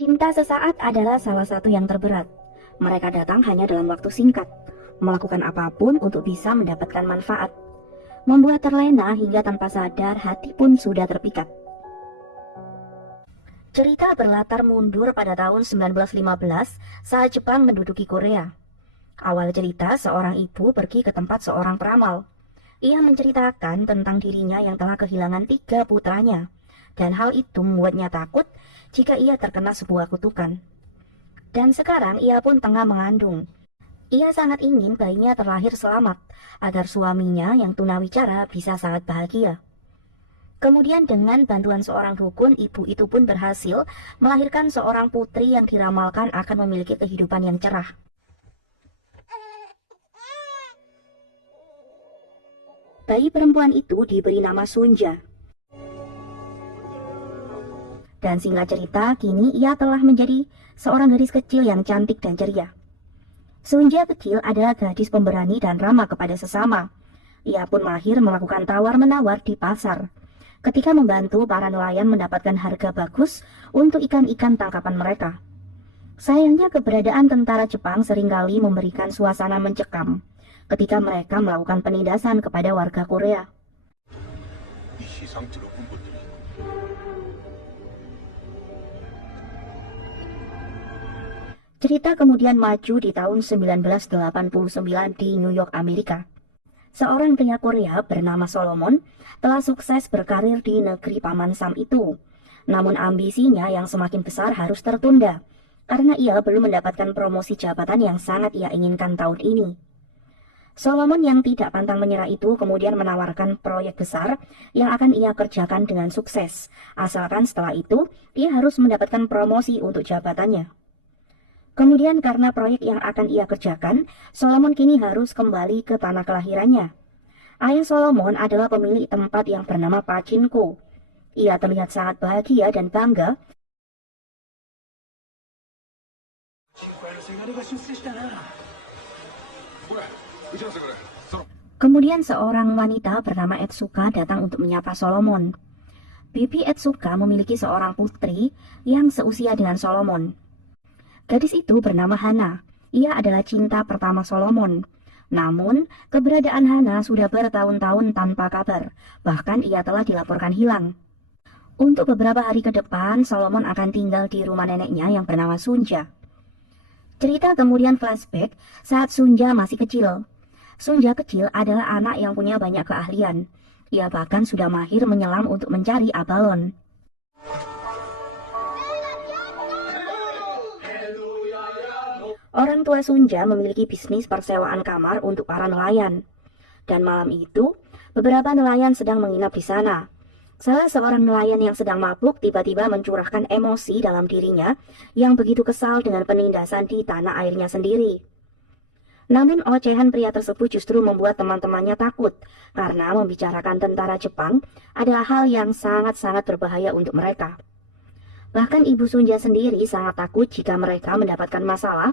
Cinta sesaat adalah salah satu yang terberat. Mereka datang hanya dalam waktu singkat, melakukan apapun untuk bisa mendapatkan manfaat, membuat terlena hingga tanpa sadar hati pun sudah terpikat. Cerita berlatar mundur pada tahun 1915 saat Jepang menduduki Korea. Awal cerita, seorang ibu pergi ke tempat seorang peramal. Ia menceritakan tentang dirinya yang telah kehilangan 3 putranya, dan hal itu membuatnya takut jika ia terkena sebuah kutukan. Dan sekarang ia pun tengah mengandung. Ia sangat ingin bayinya terlahir selamat, agar suaminya yang tunawicara bisa sangat bahagia. Kemudian dengan bantuan seorang dukun, ibu itu pun berhasil melahirkan seorang putri yang diramalkan akan memiliki kehidupan yang cerah. Bayi perempuan itu diberi nama Sunja. Dan singkat cerita, kini ia telah menjadi seorang gadis kecil yang cantik dan ceria. Sunja kecil adalah gadis pemberani dan ramah kepada sesama. Ia pun mahir melakukan tawar-menawar di pasar, ketika membantu para nelayan mendapatkan harga bagus untuk ikan-ikan tangkapan mereka. Sayangnya keberadaan tentara Jepang seringkali memberikan suasana mencekam ketika mereka melakukan penindasan kepada warga Korea. Cerita kemudian maju di tahun 1989 di New York, Amerika. Seorang pria Korea bernama Solomon telah sukses berkarir di negeri Paman Sam itu. Namun ambisinya yang semakin besar harus tertunda, karena ia belum mendapatkan promosi jabatan yang sangat ia inginkan tahun ini. Solomon yang tidak pantang menyerah itu kemudian menawarkan proyek besar yang akan ia kerjakan dengan sukses, asalkan setelah itu ia harus mendapatkan promosi untuk jabatannya. Kemudian karena proyek yang akan ia kerjakan, Solomon kini harus kembali ke tanah kelahirannya. Ayah Solomon adalah pemilik tempat yang bernama Pachinko. Ia terlihat sangat bahagia dan bangga. Kemudian seorang wanita bernama Etsuka datang untuk menyapa Solomon. Bibi Etsuka memiliki seorang putri yang seusia dengan Solomon. Gadis itu bernama Hana. Ia adalah cinta pertama Solomon. Namun, keberadaan Hana sudah bertahun-tahun tanpa kabar. Bahkan ia telah dilaporkan hilang. Untuk beberapa hari ke depan, Solomon akan tinggal di rumah neneknya yang bernama Sunja. Cerita kemudian flashback saat Sunja masih kecil. Sunja kecil adalah anak yang punya banyak keahlian. Ia bahkan sudah mahir menyelam untuk mencari abalon. Orang tua Sunja memiliki bisnis persewaan kamar untuk para nelayan. Dan malam itu, beberapa nelayan sedang menginap di sana. Salah seorang nelayan yang sedang mabuk tiba-tiba mencurahkan emosi dalam dirinya yang begitu kesal dengan penindasan di tanah airnya sendiri. Namun ocehan pria tersebut justru membuat teman-temannya takut karena membicarakan tentara Jepang adalah hal yang sangat-sangat berbahaya untuk mereka. Bahkan ibu Sunja sendiri sangat takut jika mereka mendapatkan masalah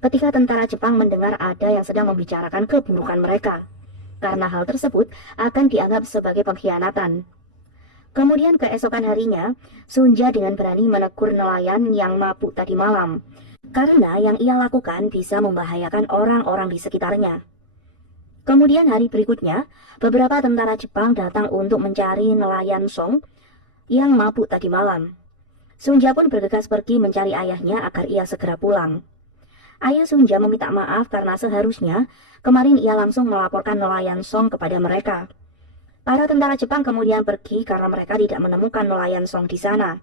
ketika tentara Jepang mendengar ada yang sedang membicarakan keburukan mereka, karena hal tersebut akan dianggap sebagai pengkhianatan. Kemudian keesokan harinya, Sunja dengan berani menegur nelayan yang mabuk tadi malam, karena yang ia lakukan bisa membahayakan orang-orang di sekitarnya. Kemudian hari berikutnya, beberapa tentara Jepang datang untuk mencari nelayan Song yang mabuk tadi malam. Sunja pun bergegas pergi mencari ayahnya agar ia segera pulang. Ayah Sunja meminta maaf karena seharusnya kemarin ia langsung melaporkan nelayan Song kepada mereka. Para tentara Jepang kemudian pergi karena mereka tidak menemukan nelayan Song di sana.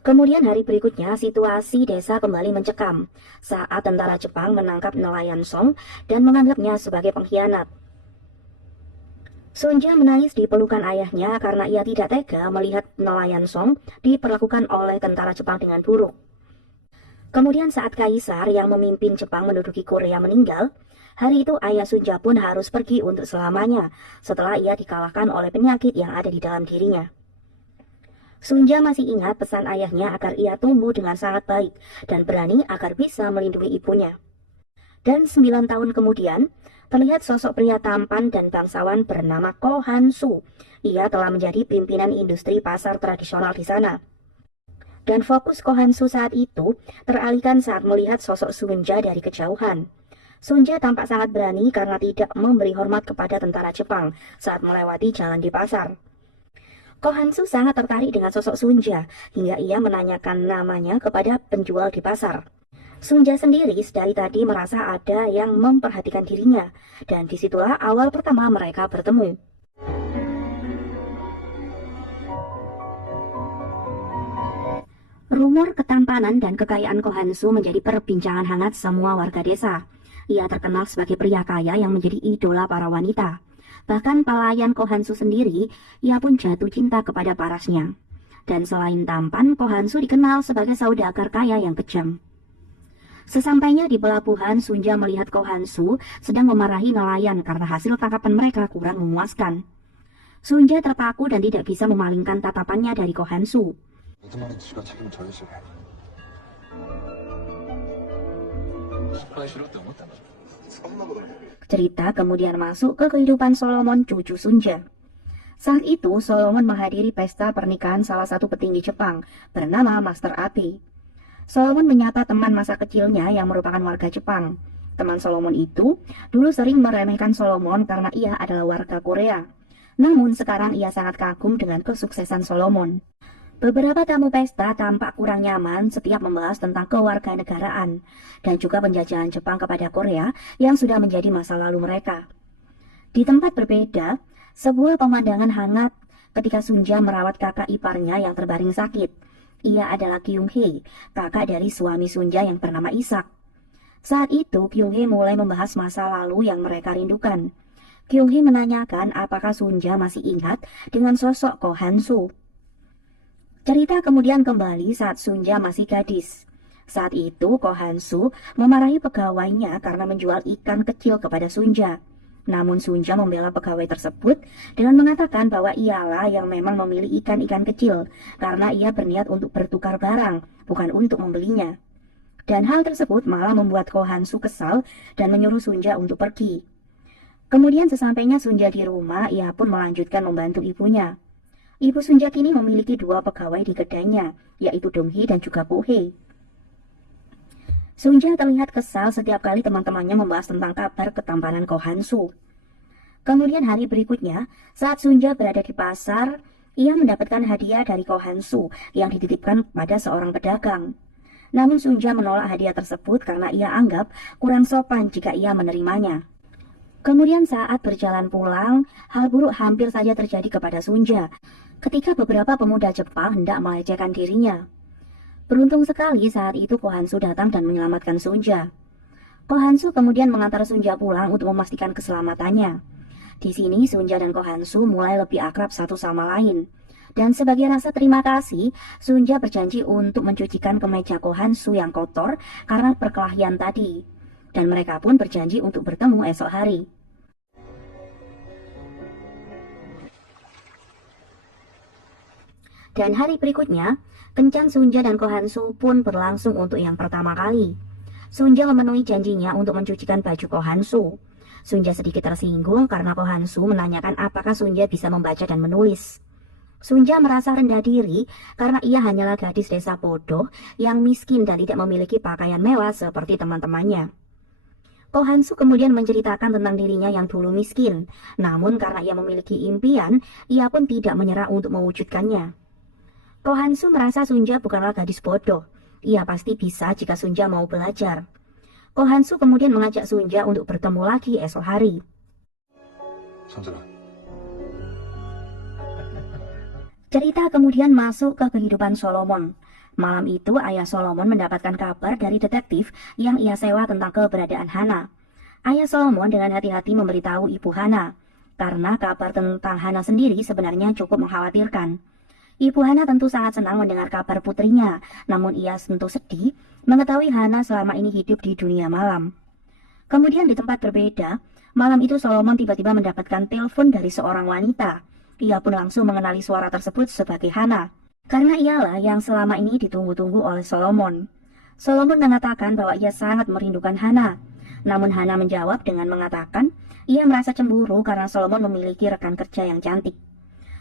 Kemudian hari berikutnya situasi desa kembali mencekam saat tentara Jepang menangkap nelayan Song dan menganggapnya sebagai pengkhianat. Sunja menangis di pelukan ayahnya karena ia tidak tega melihat nelayan Song diperlakukan oleh tentara Jepang dengan buruk. Kemudian saat Kaisar yang memimpin Jepang menduduki Korea meninggal, hari itu ayah Sunja pun harus pergi untuk selamanya setelah ia dikalahkan oleh penyakit yang ada di dalam dirinya. Sunja masih ingat pesan ayahnya agar ia tumbuh dengan sangat baik dan berani agar bisa melindungi ibunya. Dan 9 tahun kemudian, terlihat sosok pria tampan dan bangsawan bernama Ko Han Su. Ia telah menjadi pimpinan industri pasar tradisional di sana. Dan fokus Ko Han Su saat itu teralihkan saat melihat sosok Sunja dari kejauhan. Sunja tampak sangat berani karena tidak memberi hormat kepada tentara Jepang saat melewati jalan di pasar. Ko Han Su sangat tertarik dengan sosok Sunja hingga ia menanyakan namanya kepada penjual di pasar. Sunja sendiri dari tadi merasa ada yang memperhatikan dirinya, dan disitulah awal pertama mereka bertemu. Rumor ketampanan dan kekayaan Ko Han Su menjadi perbincangan hangat semua warga desa. Ia terkenal sebagai pria kaya yang menjadi idola para wanita. Bahkan pelayan Ko Han Su sendiri, ia pun jatuh cinta kepada parasnya. Dan selain tampan, Ko Han Su dikenal sebagai saudagar kaya yang kejam. Sesampainya di pelabuhan, Sunja melihat Ko Han Su sedang memarahi nelayan karena hasil tangkapan mereka kurang memuaskan. Sunja terpaku dan tidak bisa memalingkan tatapannya dari Ko Han Su. Cerita kemudian masuk ke kehidupan Solomon, cucu Sunja. Saat itu, Solomon menghadiri pesta pernikahan salah satu petinggi Jepang bernama Master Abe. Solomon menyapa teman masa kecilnya yang merupakan warga Jepang. Teman Solomon itu dulu sering meremehkan Solomon karena ia adalah warga Korea. Namun sekarang ia sangat kagum dengan kesuksesan Solomon. Beberapa tamu pesta tampak kurang nyaman setiap membahas tentang kewarganegaraan dan juga penjajahan Jepang kepada Korea yang sudah menjadi masa lalu mereka. Di tempat berbeda, sebuah pemandangan hangat ketika Sunja merawat kakak iparnya yang terbaring sakit. Ia adalah Kyung Hee, kakak dari suami Sunja yang bernama Ishak. Saat itu, Kyung Hee mulai membahas masa lalu yang mereka rindukan. Kyung Hee menanyakan apakah Sunja masih ingat dengan sosok Ko Han Su. Cerita kemudian kembali saat Sunja masih gadis. Saat itu, Ko Han Su memarahi pegawainya karena menjual ikan kecil kepada Sunja. Namun Sunja membela pegawai tersebut dengan mengatakan bahwa ialah yang memang memilih ikan-ikan kecil karena ia berniat untuk bertukar barang, bukan untuk membelinya. Dan hal tersebut malah membuat Ko Han Su kesal dan menyuruh Sunja untuk pergi. Kemudian sesampainya Sunja di rumah, ia pun melanjutkan membantu ibunya. Ibu Sunja kini memiliki dua pegawai di kedainya, yaitu Dong Hee dan juga Po Hee. Sunja terlihat kesal setiap kali teman-temannya membahas tentang kabar ketampanan Ko Han Su. Kemudian hari berikutnya, saat Sunja berada di pasar, ia mendapatkan hadiah dari Ko Han Su yang dititipkan pada seorang pedagang. Namun Sunja menolak hadiah tersebut karena ia anggap kurang sopan jika ia menerimanya. Kemudian saat berjalan pulang, hal buruk hampir saja terjadi kepada Sunja ketika beberapa pemuda Jepang hendak melecehkan dirinya. Beruntung sekali saat itu Ko Han Su datang dan menyelamatkan Sunja. Ko Han Su kemudian mengantar Sunja pulang untuk memastikan keselamatannya. Di sini Sunja dan Ko Han Su mulai lebih akrab satu sama lain. Dan sebagai rasa terima kasih, Sunja berjanji untuk mencucikan kemeja Ko Han Su yang kotor karena perkelahian tadi. Dan mereka pun berjanji untuk bertemu esok hari. Dan hari berikutnya, kencan Sunja dan Ko Han Su pun berlangsung untuk yang pertama kali. Sunja memenuhi janjinya untuk mencucikan baju Ko Han Su. Sunja sedikit tersinggung karena Ko Han Su menanyakan apakah Sunja bisa membaca dan menulis. Sunja merasa rendah diri karena ia hanyalah gadis desa bodoh yang miskin dan tidak memiliki pakaian mewah seperti teman-temannya. Ko Han Su kemudian menceritakan tentang dirinya yang dulu miskin, namun karena ia memiliki impian, ia pun tidak menyerah untuk mewujudkannya. Ko Han Su merasa Sunja bukanlah gadis bodoh. Ia pasti bisa jika Sunja mau belajar. Ko Han Su kemudian mengajak Sunja untuk bertemu lagi esok hari. Cerita kemudian masuk ke kehidupan Solomon. Malam itu ayah Solomon mendapatkan kabar dari detektif yang ia sewa tentang keberadaan Hana. Ayah Solomon dengan hati-hati memberitahu ibu Hana, karena kabar tentang Hana sendiri sebenarnya cukup mengkhawatirkan. Ibu Hana tentu sangat senang mendengar kabar putrinya, namun ia tentu sedih mengetahui Hana selama ini hidup di dunia malam. Kemudian di tempat berbeda, malam itu Solomon tiba-tiba mendapatkan telepon dari seorang wanita. Ia pun langsung mengenali suara tersebut sebagai Hana, karena ialah yang selama ini ditunggu-tunggu oleh Solomon. Solomon mengatakan bahwa ia sangat merindukan Hana, namun Hana menjawab dengan mengatakan ia merasa cemburu karena Solomon memiliki rekan kerja yang cantik.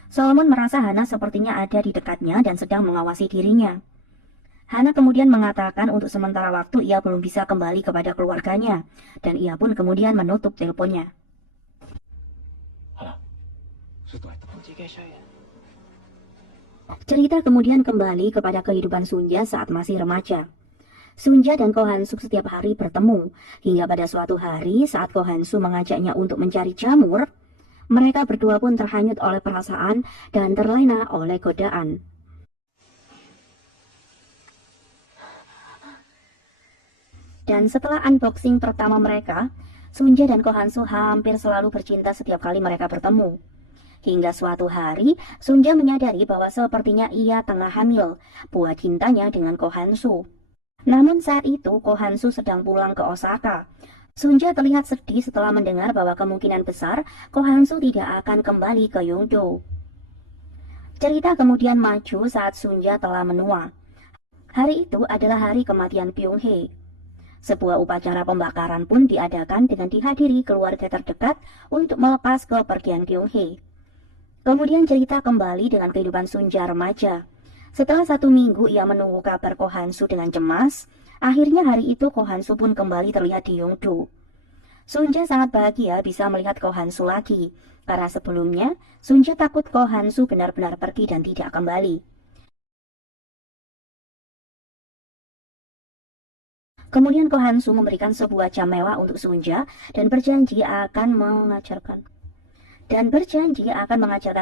Solomon merasa Hana sepertinya ada di dekatnya dan sedang mengawasi dirinya. Hana kemudian mengatakan untuk sementara waktu ia belum bisa kembali kepada keluarganya, dan ia pun kemudian menutup teleponnya. Cerita kemudian kembali kepada kehidupan Sunja saat masih remaja. Sunja dan Ko Han-soo setiap hari bertemu, hingga pada suatu hari saat Ko Han-soo mengajaknya untuk mencari jamur, mereka berdua pun terhanyut oleh perasaan dan terlena oleh godaan. Dan setelah unboxing pertama mereka, Sunja dan Ko Han-soo hampir selalu bercinta setiap kali mereka bertemu. Hingga suatu hari, Sunja menyadari bahwa sepertinya ia tengah hamil buat cintanya dengan Ko Han-soo. Namun saat itu Ko Han-soo sedang pulang ke Osaka. Sunja terlihat sedih setelah mendengar bahwa kemungkinan besar Ko Han-soo tidak akan kembali ke Yongdo. Cerita kemudian maju saat Sunja telah menua. Hari itu adalah hari kematian Pyong-hae. Sebuah upacara pembakaran pun diadakan dengan dihadiri keluarga terdekat untuk melepas kepergian Pyong-hae. Kemudian cerita kembali dengan kehidupan Sunja remaja. Setelah 1 minggu ia menunggu kabar Ko Han-soo dengan cemas, akhirnya hari itu Ko Han-soo pun kembali terlihat di Yongdo. Sunja sangat bahagia bisa melihat Ko Han-soo lagi, karena sebelumnya Sunja takut Ko Han-soo benar-benar pergi dan tidak kembali. Kemudian Ko Han-soo memberikan sebuah jam mewah untuk Sunja dan berjanji akan mengajarkan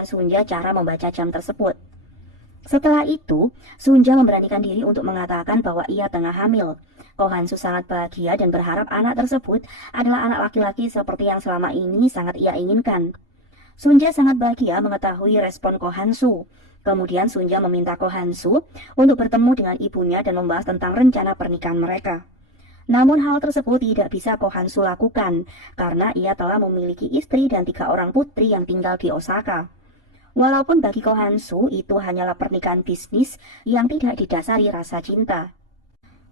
Sunja cara membaca jam tersebut. Setelah itu, Sunja memberanikan diri untuk mengatakan bahwa ia tengah hamil. Ko Han-soo sangat bahagia dan berharap anak tersebut adalah anak laki-laki seperti yang selama ini sangat ia inginkan. Sunja sangat bahagia mengetahui respon Ko Han-soo. Kemudian Sunja meminta Ko Han-soo untuk bertemu dengan ibunya dan membahas tentang rencana pernikahan mereka. Namun hal tersebut tidak bisa Ko Han-soo lakukan karena ia telah memiliki istri dan 3 orang putri yang tinggal di Osaka. Walaupun bagi Ko Han-soo itu hanyalah pernikahan bisnis yang tidak didasari rasa cinta.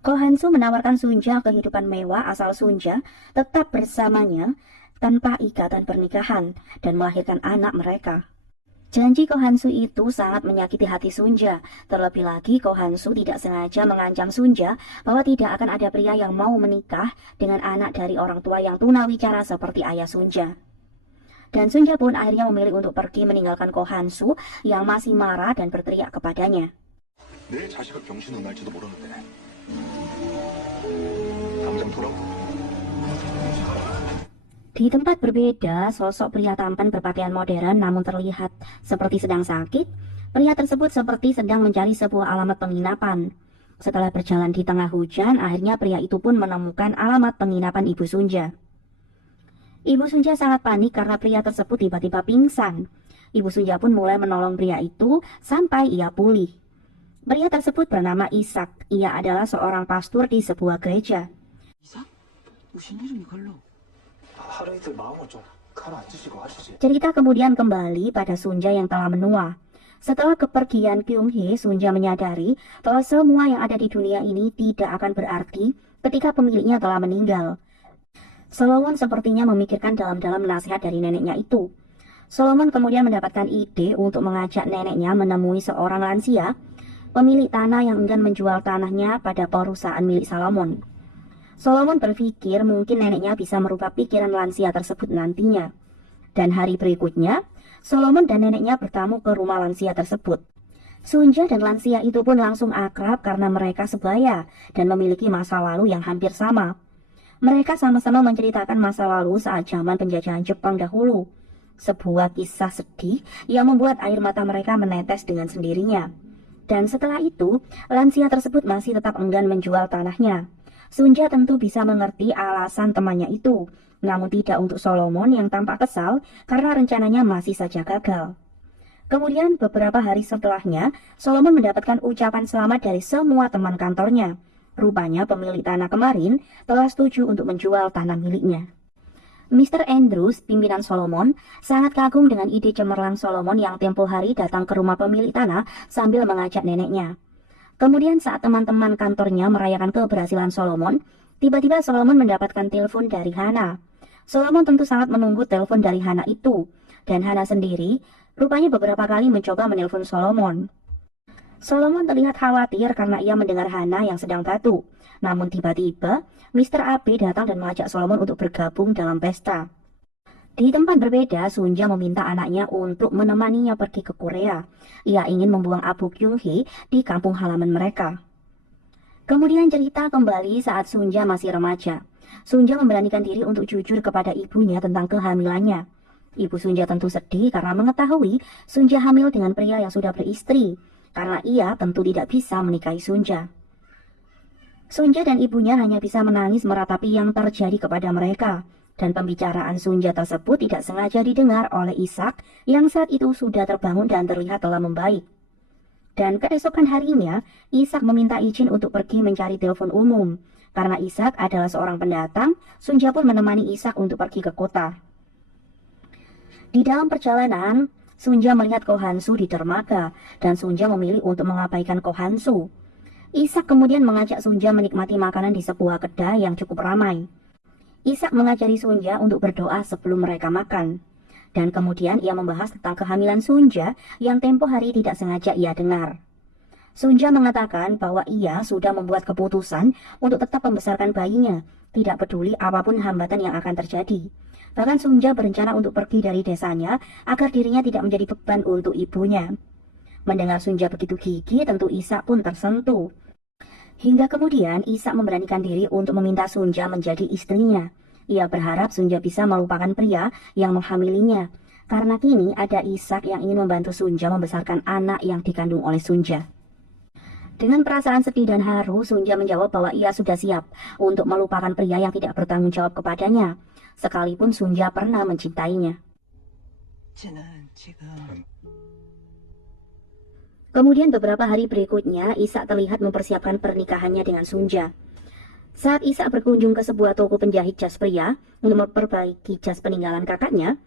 Ko Han-soo menawarkan Sunja kehidupan mewah asal Sunja tetap bersamanya tanpa ikatan pernikahan dan melahirkan anak mereka. Janji Ko Han-soo itu sangat menyakiti hati Sunja. Terlebih lagi Ko Han-soo tidak sengaja mengancam Sunja bahwa tidak akan ada pria yang mau menikah dengan anak dari orang tua yang tunawicara seperti ayah Sunja. Dan Sunja pun akhirnya memilih untuk pergi meninggalkan Ko Han-soo yang masih marah dan berteriak kepadanya. 내 자식을 병신으로 날지도 모르는데 당장 돌아오고. Di tempat berbeda, sosok pria tampan berpakaian modern namun terlihat seperti sedang sakit. Pria tersebut seperti sedang mencari sebuah alamat penginapan. Setelah berjalan di tengah hujan, akhirnya pria itu pun menemukan alamat penginapan Ibu Sunja. Ibu Sunja sangat panik karena pria tersebut tiba-tiba pingsan. Ibu Sunja pun mulai menolong pria itu sampai ia pulih. Pria tersebut bernama Isak. Ia adalah seorang pastor di sebuah gereja. 이삭? 무슨 이름이 걸로? 하루이들 마음을 좀 가라앉히시고 하시지. Cerita kemudian kembali pada Sunja yang telah menua. Setelah kepergian Kyung-hee, Sunja menyadari bahwa semua yang ada di dunia ini tidak akan berarti ketika pemiliknya telah meninggal. Solomon sepertinya memikirkan dalam-dalam nasihat dari neneknya itu. Solomon kemudian mendapatkan ide untuk mengajak neneknya menemui seorang lansia, pemilik tanah yang enggan menjual tanahnya pada perusahaan milik Solomon. Solomon berpikir mungkin neneknya bisa merubah pikiran lansia tersebut nantinya. Dan hari berikutnya, Solomon dan neneknya bertamu ke rumah lansia tersebut. Sunja dan lansia itu pun langsung akrab karena mereka sebaya dan memiliki masa lalu yang hampir sama. Mereka sama-sama menceritakan masa lalu saat zaman penjajahan Jepang dahulu. Sebuah kisah sedih yang membuat air mata mereka menetes dengan sendirinya. Dan setelah itu, lansia tersebut masih tetap enggan menjual tanahnya. Sunja tentu bisa mengerti alasan temannya itu, namun tidak untuk Solomon yang tampak kesal karena rencananya masih saja gagal. Kemudian beberapa hari setelahnya, Solomon mendapatkan ucapan selamat dari semua teman kantornya. Rupanya pemilik tanah kemarin telah setuju untuk menjual tanah miliknya. Mr. Andrews, pimpinan Solomon, sangat kagum dengan ide cemerlang Solomon yang tempo hari datang ke rumah pemilik tanah sambil mengajak neneknya. Kemudian saat teman-teman kantornya merayakan keberhasilan Solomon, tiba-tiba Solomon mendapatkan telepon dari Hana. Solomon tentu sangat menunggu telepon dari Hana itu, dan Hana sendiri rupanya beberapa kali mencoba menelpon Solomon. Solomon terlihat khawatir karena ia mendengar Hana yang sedang batu. Namun tiba-tiba, Mr. Abe datang dan mengajak Solomon untuk bergabung dalam pesta. Di tempat berbeda, Sunja meminta anaknya untuk menemaninya pergi ke Korea. Ia ingin membuang Abu Kyung-hee di kampung halaman mereka. Kemudian cerita kembali saat Sunja masih remaja. Sunja memberanikan diri untuk jujur kepada ibunya tentang kehamilannya. Ibu Sunja tentu sedih karena mengetahui Sunja hamil dengan pria yang sudah beristri, karena ia tentu tidak bisa menikahi Sunja. Sunja dan ibunya hanya bisa menangis meratapi yang terjadi kepada mereka, dan pembicaraan Sunja tersebut tidak sengaja didengar oleh Ishak yang saat itu sudah terbangun dan terlihat telah membaik. Dan keesokan harinya, Ishak meminta izin untuk pergi mencari telepon umum. Karena Ishak adalah seorang pendatang, Sunja pun menemani Ishak untuk pergi ke kota. Di dalam perjalanan, Sunja melihat Ko Han-su di dermaga, dan Sunja memilih untuk mengabaikan Ko Han-su. Ishak kemudian mengajak Sunja menikmati makanan di sebuah kedai yang cukup ramai. Ishak mengajari Sunja untuk berdoa sebelum mereka makan. Dan kemudian ia membahas tentang kehamilan Sunja yang tempo hari tidak sengaja ia dengar. Sunja mengatakan bahwa ia sudah membuat keputusan untuk tetap membesarkan bayinya, tidak peduli apapun hambatan yang akan terjadi. Bahkan Sunja berencana untuk pergi dari desanya agar dirinya tidak menjadi beban untuk ibunya. Mendengar Sunja begitu gigih, tentu Ishak pun tersentuh. Hingga kemudian Ishak memberanikan diri untuk meminta Sunja menjadi istrinya. Ia berharap Sunja bisa melupakan pria yang menghamilinya, karena kini ada Ishak yang ingin membantu Sunja membesarkan anak yang dikandung oleh Sunja. Dengan perasaan sedih dan haru, Sunja menjawab bahwa ia sudah siap untuk melupakan pria yang tidak bertanggung jawab kepadanya, sekalipun Sunja pernah mencintainya. Kemudian beberapa hari berikutnya, Ishak terlihat mempersiapkan pernikahannya dengan Sunja. Saat Ishak berkunjung ke sebuah toko penjahit jas pria untuk memperbaiki jas peninggalan kakaknya,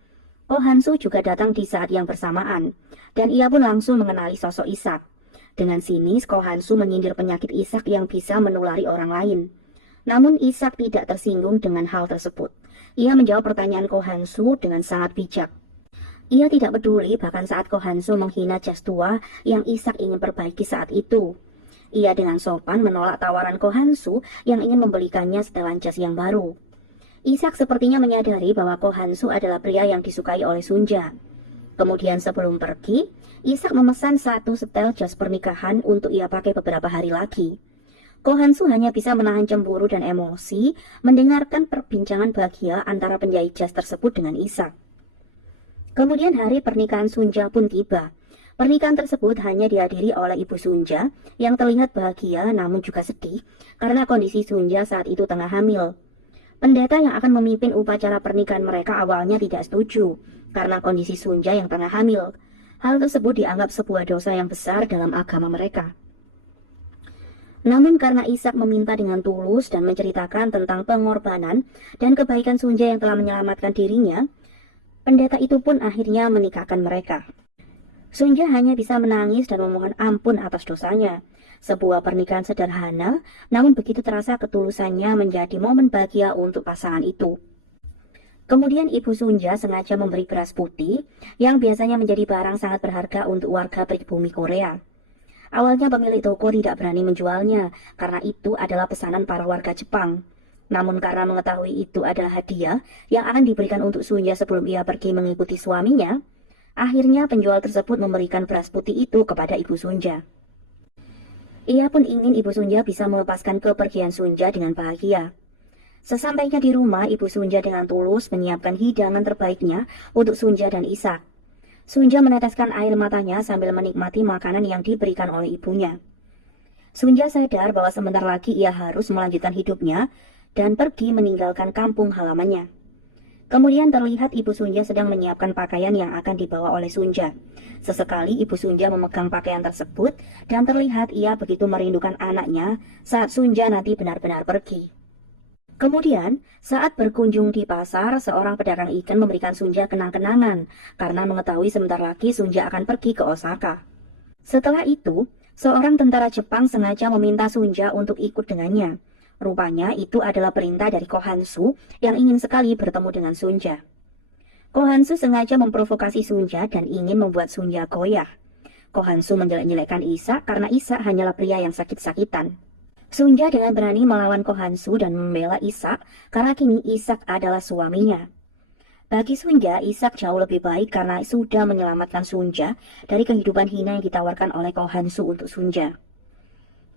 Ko Han-su juga datang di saat yang bersamaan, dan ia pun langsung mengenali sosok Ishak. Dengan sinis, Ko Han-su menyindir penyakit Ishak yang bisa menulari orang lain. Namun Ishak tidak tersinggung dengan hal tersebut. Ia menjawab pertanyaan Ko Han-su dengan sangat bijak. Ia tidak peduli bahkan saat Ko Han-su menghina jas tua yang Ishak ingin perbaiki saat itu. Ia dengan sopan menolak tawaran Ko Han-su yang ingin membelikannya setelan jas yang baru. Ishak sepertinya menyadari bahwa Ko Han-su adalah pria yang disukai oleh Sunja. Kemudian sebelum pergi, Ishak memesan satu setel jas pernikahan untuk ia pakai beberapa hari lagi. Ko Han-su hanya bisa menahan cemburu dan emosi mendengarkan perbincangan bahagia antara penjahit jas tersebut dengan Ishak. Kemudian hari pernikahan Sunja pun tiba. Pernikahan tersebut hanya dihadiri oleh ibu Sunja yang terlihat bahagia namun juga sedih karena kondisi Sunja saat itu tengah hamil. Pendeta yang akan memimpin upacara pernikahan mereka awalnya tidak setuju karena kondisi Sunja yang tengah hamil. Hal tersebut dianggap sebuah dosa yang besar dalam agama mereka. Namun karena Ishak meminta dengan tulus dan menceritakan tentang pengorbanan dan kebaikan Sunja yang telah menyelamatkan dirinya, pendeta itu pun akhirnya menikahkan mereka. Sunja hanya bisa menangis dan memohon ampun atas dosanya. Sebuah pernikahan sederhana, namun begitu terasa ketulusannya menjadi momen bahagia untuk pasangan itu. Kemudian Ibu Sunja sengaja memberi beras putih yang biasanya menjadi barang sangat berharga untuk warga pribumi Korea. Awalnya pemilik toko tidak berani menjualnya karena itu adalah pesanan para warga Jepang. Namun karena mengetahui itu adalah hadiah yang akan diberikan untuk Sunja sebelum ia pergi mengikuti suaminya, akhirnya penjual tersebut memberikan beras putih itu kepada Ibu Sunja. Ia pun ingin Ibu Sunja bisa melepaskan kepergian Sunja dengan bahagia. Sesampainya di rumah, Ibu Sunja dengan tulus menyiapkan hidangan terbaiknya untuk Sunja dan Ishak. Sunja meneteskan air matanya sambil menikmati makanan yang diberikan oleh ibunya. Sunja sadar bahwa sebentar lagi ia harus melanjutkan hidupnya dan pergi meninggalkan kampung halamannya. Kemudian terlihat Ibu Sunja sedang menyiapkan pakaian yang akan dibawa oleh Sunja. Sesekali Ibu Sunja memegang pakaian tersebut dan terlihat ia begitu merindukan anaknya saat Sunja nanti benar-benar pergi. Kemudian, saat berkunjung di pasar, seorang pedagang ikan memberikan Sunja kenang-kenangan karena mengetahui sebentar lagi Sunja akan pergi ke Osaka. Setelah itu, seorang tentara Jepang sengaja meminta Sunja untuk ikut dengannya. Rupanya itu adalah perintah dari Ko Han-su yang ingin sekali bertemu dengan Sunja. Ko Han-su sengaja memprovokasi Sunja dan ingin membuat Sunja goyah. Ko Han-soo menjelek-jelekkan Isak karena Isak hanyalah pria yang sakit-sakitan. Sunja dengan berani melawan Ko Han-soo dan membela Isak karena kini Isak adalah suaminya. Bagi Sunja, Isak jauh lebih baik karena sudah menyelamatkan Sunja dari kehidupan hina yang ditawarkan oleh Ko Han-soo untuk Sunja.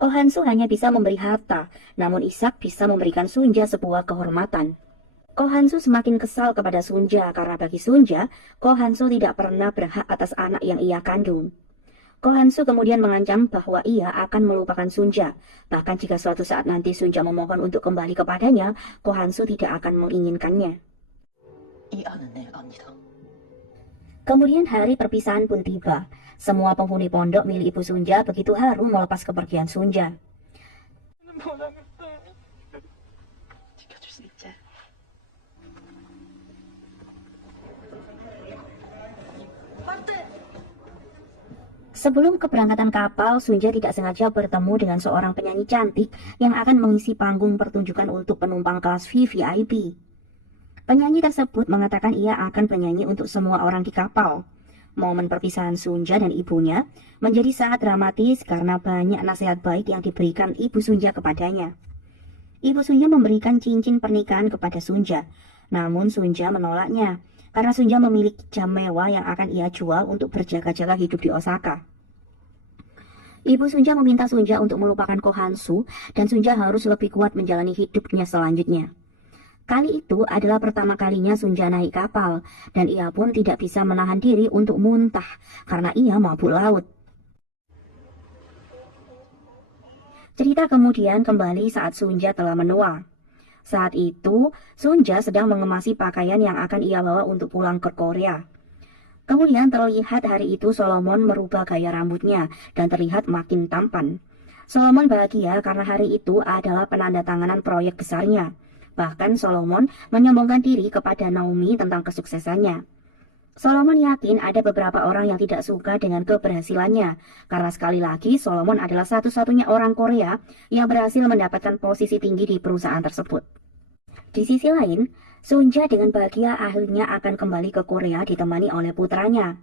Ko Han-soo hanya bisa memberi harta, namun Isak bisa memberikan Sunja sebuah kehormatan. Ko Han-soo semakin kesal kepada Sunja karena bagi Sunja, Ko Han-soo tidak pernah berhak atas anak yang ia kandung. Ko Han-soo kemudian mengancam bahwa ia akan melupakan Sunja. Bahkan jika suatu saat nanti Sunja memohon untuk kembali kepadanya, Ko Han-soo tidak akan menginginkannya. 이 아는 내 압니다. Kemudian hari perpisahan pun tiba. Semua penghuni pondok milik Ibu Sunja begitu haru melepas kepergian Sunja. 지켜줄 수 있지? Sebelum keberangkatan kapal, Sunja tidak sengaja bertemu dengan seorang penyanyi cantik yang akan mengisi panggung pertunjukan untuk penumpang kelas VVIP. Penyanyi tersebut mengatakan ia akan bernyanyi untuk semua orang di kapal. Momen perpisahan Sunja dan ibunya menjadi sangat dramatis karena banyak nasihat baik yang diberikan Ibu Sunja kepadanya. Ibu Sunja memberikan cincin pernikahan kepada Sunja, namun Sunja menolaknya karena Sunja memiliki jam mewah yang akan ia jual untuk berjaga-jaga hidup di Osaka. Ibu Sunja meminta Sunja untuk melupakan Ko Han-soo dan Sunja harus lebih kuat menjalani hidupnya selanjutnya. Kali itu adalah pertama kalinya Sunja naik kapal dan ia pun tidak bisa menahan diri untuk muntah karena ia mabuk laut. Cerita kemudian kembali saat Sunja telah menua. Saat itu, Sunja sedang mengemasi pakaian yang akan ia bawa untuk pulang ke Korea. Kemudian terlihat hari itu Solomon merubah gaya rambutnya dan terlihat makin tampan. Solomon bahagia karena hari itu adalah penandatanganan proyek besarnya. Bahkan Solomon menyombongkan diri kepada Naomi tentang kesuksesannya. Solomon yakin ada beberapa orang yang tidak suka dengan keberhasilannya, karena sekali lagi Solomon adalah satu-satunya orang Korea yang berhasil mendapatkan posisi tinggi di perusahaan tersebut. Di sisi lain, Sunja dengan bahagia akhirnya akan kembali ke Korea ditemani oleh putranya.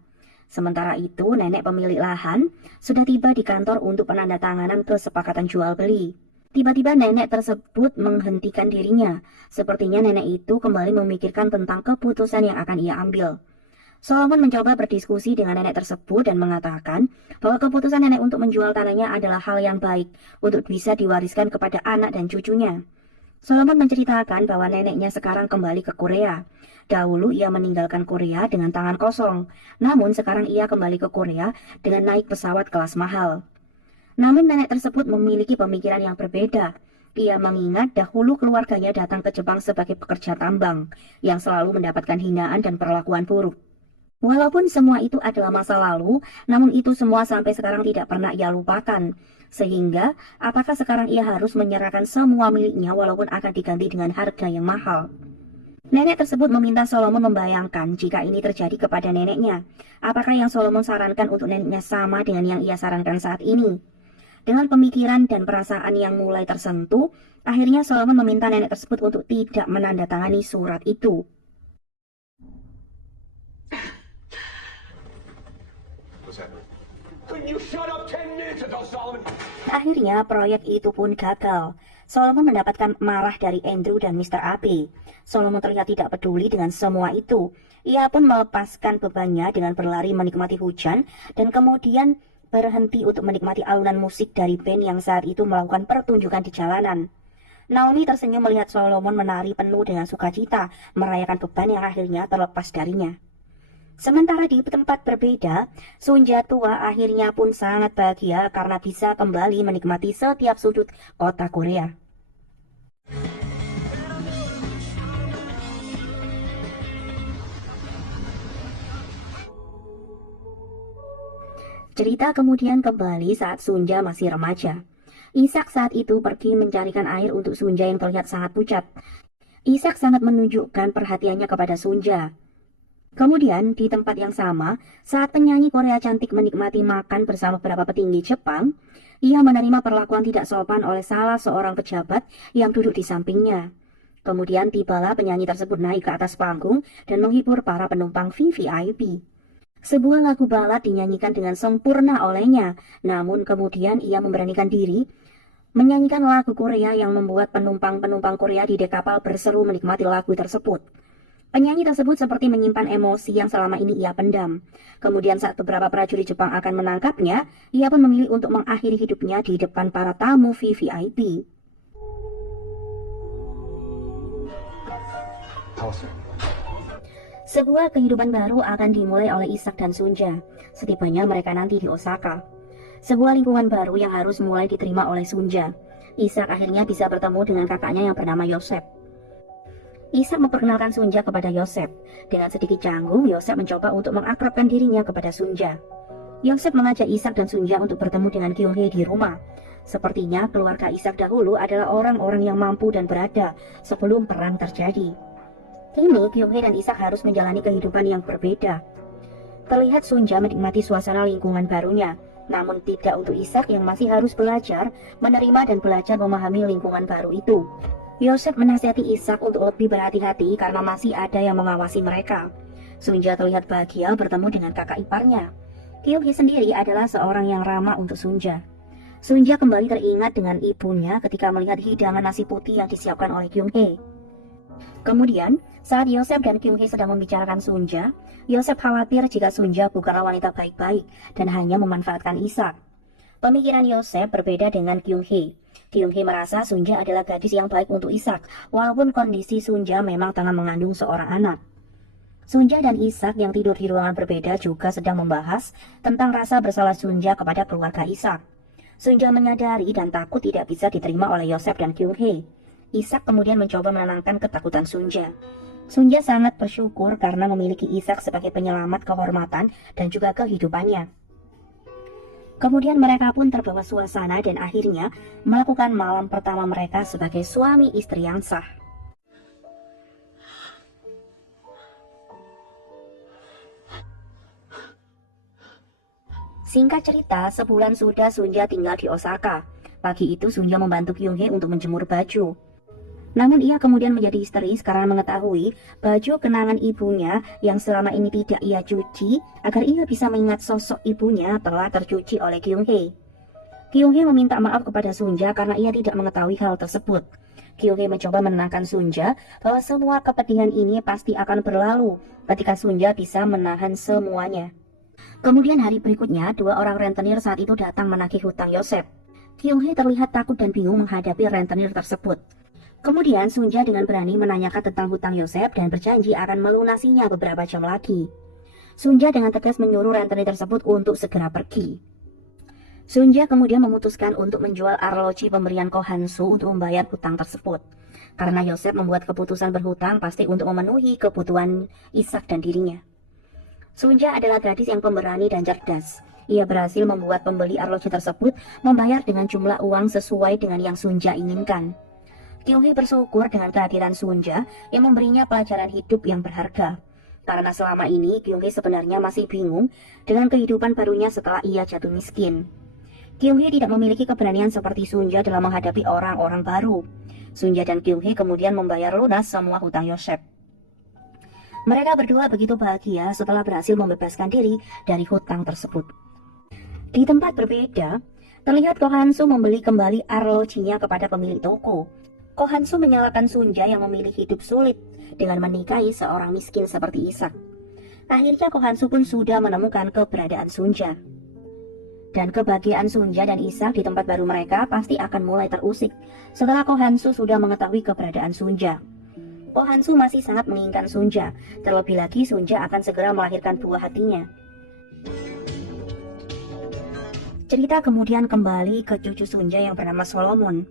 Sementara itu, nenek pemilik lahan sudah tiba di kantor untuk penandatanganan kesepakatan jual beli. Tiba-tiba nenek tersebut menghentikan dirinya. Sepertinya nenek itu kembali memikirkan tentang keputusan yang akan ia ambil. Solomon mencoba berdiskusi dengan nenek tersebut dan mengatakan bahwa keputusan nenek untuk menjual tanahnya adalah hal yang baik untuk bisa diwariskan kepada anak dan cucunya. Solomon menceritakan bahwa neneknya sekarang kembali ke Korea. Dahulu ia meninggalkan Korea dengan tangan kosong, namun sekarang ia kembali ke Korea dengan naik pesawat kelas mahal. Namun nenek tersebut memiliki pemikiran yang berbeda. Ia mengingat dahulu keluarganya datang ke Jepang sebagai pekerja tambang yang selalu mendapatkan hinaan dan perlakuan buruk. Walaupun semua itu adalah masa lalu, namun itu semua sampai sekarang tidak pernah ia lupakan. Sehingga, apakah sekarang ia harus menyerahkan semua miliknya walaupun akan diganti dengan harga yang mahal? Nenek tersebut meminta Solomon membayangkan jika ini terjadi kepada neneknya. Apakah yang Solomon sarankan untuk neneknya sama dengan yang ia sarankan saat ini? Dengan pemikiran dan perasaan yang mulai tersentuh, akhirnya Solomon meminta nenek tersebut untuk tidak menandatangani surat itu. Akhirnya proyek itu pun gagal. Solomon mendapatkan marah dari Andrew dan Mr. Abe. Solomon terlihat tidak peduli dengan semua itu. Ia pun melepaskan bebannya dengan berlari menikmati hujan dan kemudian berhenti untuk menikmati alunan musik dari band yang saat itu melakukan pertunjukan di jalanan. Naomi tersenyum melihat Solomon menari penuh dengan sukacita, merayakan beban yang akhirnya terlepas darinya. Sementara di tempat berbeda, Sunja tua akhirnya pun sangat bahagia karena bisa kembali menikmati setiap sudut kota Korea. Cerita kemudian kembali saat Sunja masih remaja. Isak saat itu pergi mencarikan air untuk Sunja yang terlihat sangat pucat. Isak sangat menunjukkan perhatiannya kepada Sunja. Kemudian, di tempat yang sama, saat penyanyi Korea cantik menikmati makan bersama beberapa petinggi Jepang, ia menerima perlakuan tidak sopan oleh salah seorang pejabat yang duduk di sampingnya. Kemudian tibalah penyanyi tersebut naik ke atas panggung dan menghibur para penumpang VVIP. Sebuah lagu balad dinyanyikan dengan sempurna olehnya, namun kemudian ia memberanikan diri menyanyikan lagu Korea yang membuat penumpang-penumpang Korea di dek kapal berseru menikmati lagu tersebut. Penyanyi tersebut seperti menyimpan emosi yang selama ini ia pendam. Kemudian saat beberapa prajurit Jepang akan menangkapnya, ia pun memilih untuk mengakhiri hidupnya di depan para tamu VVIP. Sebuah kehidupan baru akan dimulai oleh Isak dan Sunja, setibanya mereka nanti di Osaka. Sebuah lingkungan baru yang harus mulai diterima oleh Sunja. Isak akhirnya bisa bertemu dengan kakaknya yang bernama Yosef. Isak memperkenalkan Sunja kepada Yosef. Dengan sedikit canggung, Yosef mencoba untuk mengakrabkan dirinya kepada Sunja. Yosef mengajak Isak dan Sunja untuk bertemu dengan Kyung-hee di rumah. Sepertinya keluarga Isak dahulu adalah orang-orang yang mampu dan berada sebelum perang terjadi. Kini Kyung-hee dan Isak harus menjalani kehidupan yang berbeda. Terlihat Sunja menikmati suasana lingkungan barunya, namun tidak untuk Isak yang masih harus belajar, menerima dan belajar memahami lingkungan baru itu. Yosef menasihati Isak untuk lebih berhati-hati karena masih ada yang mengawasi mereka. Sunja terlihat bahagia bertemu dengan kakak iparnya. Kyung-hee sendiri adalah seorang yang ramah untuk Sunja. Sunja kembali teringat dengan ibunya ketika melihat hidangan nasi putih yang disiapkan oleh Kyung-hee. Kemudian, saat Yosef dan Kyung-hee sedang membicarakan Sunja, Yosef khawatir jika Sunja bukanlah wanita baik-baik dan hanya memanfaatkan Isak. Pemikiran Yosef berbeda dengan Kyung-hee. Kyung-hee merasa Sunja adalah gadis yang baik untuk Isak, walaupun kondisi Sunja memang tengah mengandung seorang anak. Sunja dan Isak yang tidur di ruangan berbeda juga sedang membahas tentang rasa bersalah Sunja kepada keluarga Isak. Sunja menyadari dan takut tidak bisa diterima oleh Yosef dan Kyung-hee. Isak kemudian mencoba menenangkan ketakutan Sunja. Sunja sangat bersyukur karena memiliki Isak sebagai penyelamat kehormatan dan juga kehidupannya. Kemudian mereka pun terbawa suasana dan akhirnya melakukan malam pertama mereka sebagai suami istri yang sah. Singkat cerita, sebulan sudah Sunja tinggal di Osaka. Pagi itu Sunja membantu Kyung-hee untuk menjemur baju. Namun ia kemudian menjadi histeris karena mengetahui baju kenangan ibunya yang selama ini tidak ia cuci agar ia bisa mengingat sosok ibunya telah tercuci oleh Kyung-hee. Kyung-hee meminta maaf kepada Sunja karena ia tidak mengetahui hal tersebut. Kyung-hee mencoba menenangkan Sunja bahwa semua kepedihan ini pasti akan berlalu ketika Sunja bisa menahan semuanya. Kemudian hari berikutnya, dua orang rentenir saat itu datang menagih hutang Yosef. Kyung-hee terlihat takut dan bingung menghadapi rentenir tersebut. Kemudian Sunja dengan berani menanyakan tentang hutang Yosef dan berjanji akan melunasinya beberapa jam lagi. Sunja dengan tegas menyuruh rentenir tersebut untuk segera pergi. Sunja kemudian memutuskan untuk menjual arloji pemberian Ko Han-soo untuk membayar hutang tersebut. Karena Yosef membuat keputusan berhutang pasti untuk memenuhi kebutuhan Isak dan dirinya. Sunja adalah gadis yang pemberani dan cerdas. Ia berhasil membuat pembeli arloji tersebut membayar dengan jumlah uang sesuai dengan yang Sunja inginkan. Kyung-hee bersyukur dengan kehadiran Sunja yang memberinya pelajaran hidup yang berharga. Karena selama ini Kyung-hee sebenarnya masih bingung dengan kehidupan barunya setelah ia jatuh miskin. Kyung-hee tidak memiliki keberanian seperti Sunja dalam menghadapi orang-orang baru. Sunja dan Kyung-hee kemudian membayar lunas semua hutang Yosef. Mereka berdua begitu bahagia setelah berhasil membebaskan diri dari hutang tersebut. Di tempat berbeda, terlihat Ko Han-soo membeli kembali arlojinya kepada pemilik toko. Ko Han-soo menyalahkan Sunja yang memilih hidup sulit dengan menikahi seorang miskin seperti Isak. Akhirnya Ko Han-soo pun sudah menemukan keberadaan Sunja. Dan kebahagiaan Sunja dan Isak di tempat baru mereka pasti akan mulai terusik setelah Ko Han-soo sudah mengetahui keberadaan Sunja. Ko Han-soo masih sangat menginginkan Sunja, terlebih lagi Sunja akan segera melahirkan buah hatinya. Cerita kemudian kembali ke cucu Sunja yang bernama Solomon.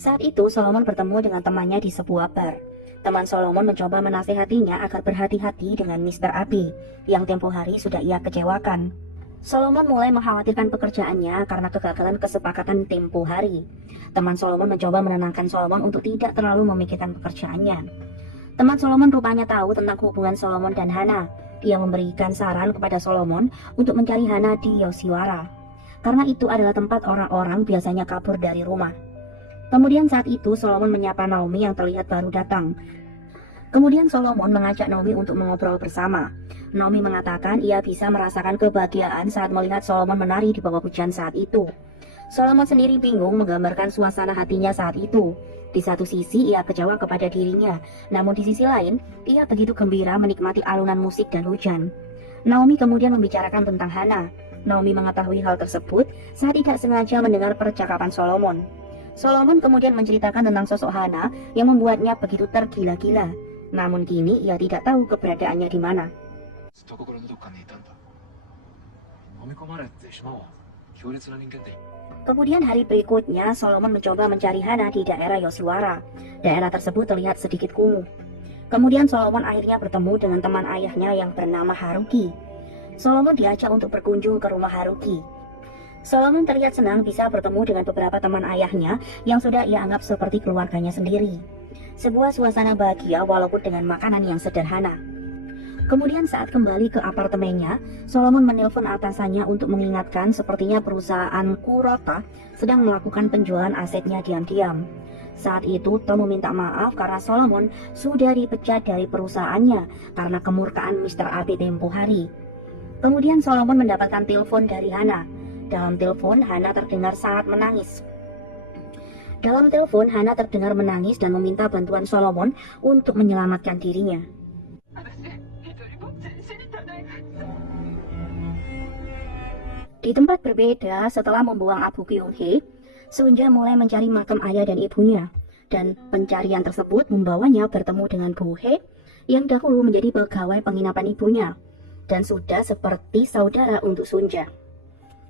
Saat itu Solomon bertemu dengan temannya di sebuah bar. Teman Solomon mencoba menasihatinya agar berhati-hati dengan Mr. Abi yang tempo hari sudah ia kecewakan. Solomon mulai mengkhawatirkan pekerjaannya karena kegagalan kesepakatan tempo hari. Teman Solomon mencoba menenangkan Solomon untuk tidak terlalu memikirkan pekerjaannya. Teman Solomon rupanya tahu tentang hubungan Solomon dan Hana. Ia memberikan saran kepada Solomon untuk mencari Hana di Yoshiwara, karena itu adalah tempat orang-orang biasanya kabur dari rumah. Kemudian saat itu Solomon menyapa Naomi yang terlihat baru datang. Kemudian Solomon mengajak Naomi untuk mengobrol bersama. Naomi mengatakan ia bisa merasakan kebahagiaan saat melihat Solomon menari di bawah hujan saat itu. Solomon sendiri bingung menggambarkan suasana hatinya saat itu. Di satu sisi ia kecewa kepada dirinya, namun di sisi lain ia begitu gembira menikmati alunan musik dan hujan. Naomi kemudian membicarakan tentang Hana. Naomi mengetahui hal tersebut saat tidak sengaja mendengar percakapan Solomon. Solomon kemudian menceritakan tentang sosok Hana yang membuatnya begitu tergila-gila. Namun kini ia tidak tahu keberadaannya di mana. ずっと心のどっかにいたんだ。飲み込まれてしまうわ。強烈な人間で。 Kemudian hari berikutnya Solomon mencoba mencari Hana di daerah Yoshiwara. Daerah tersebut terlihat sedikit kumuh. Kemudian Solomon akhirnya bertemu dengan teman ayahnya yang bernama Haruki. Solomon diajak untuk berkunjung ke rumah Haruki. Solomon terlihat senang bisa bertemu dengan beberapa teman ayahnya yang sudah ia anggap seperti keluarganya sendiri. Sebuah suasana bahagia walaupun dengan makanan yang sederhana. Kemudian saat kembali ke apartemennya, Solomon menelpon atasannya untuk mengingatkan sepertinya perusahaan Kurota sedang melakukan penjualan asetnya diam-diam. Saat itu Tom meminta maaf karena Solomon sudah dipecat dari perusahaannya karena kemurkaan Mr. Abe tempo hari. Kemudian Solomon mendapatkan telepon dari Hana. Dalam telepon, Hana terdengar sangat menangis. Dalam telepon, Hana terdengar menangis dan meminta bantuan Solomon untuk menyelamatkan dirinya. Di tempat berbeda, setelah membuang Abu Kyung-hee, Sunja mulai mencari makam ayah dan ibunya. Dan pencarian tersebut membawanya bertemu dengan Bu-hee yang dahulu menjadi pegawai penginapan ibunya. Dan sudah seperti saudara untuk Sunja.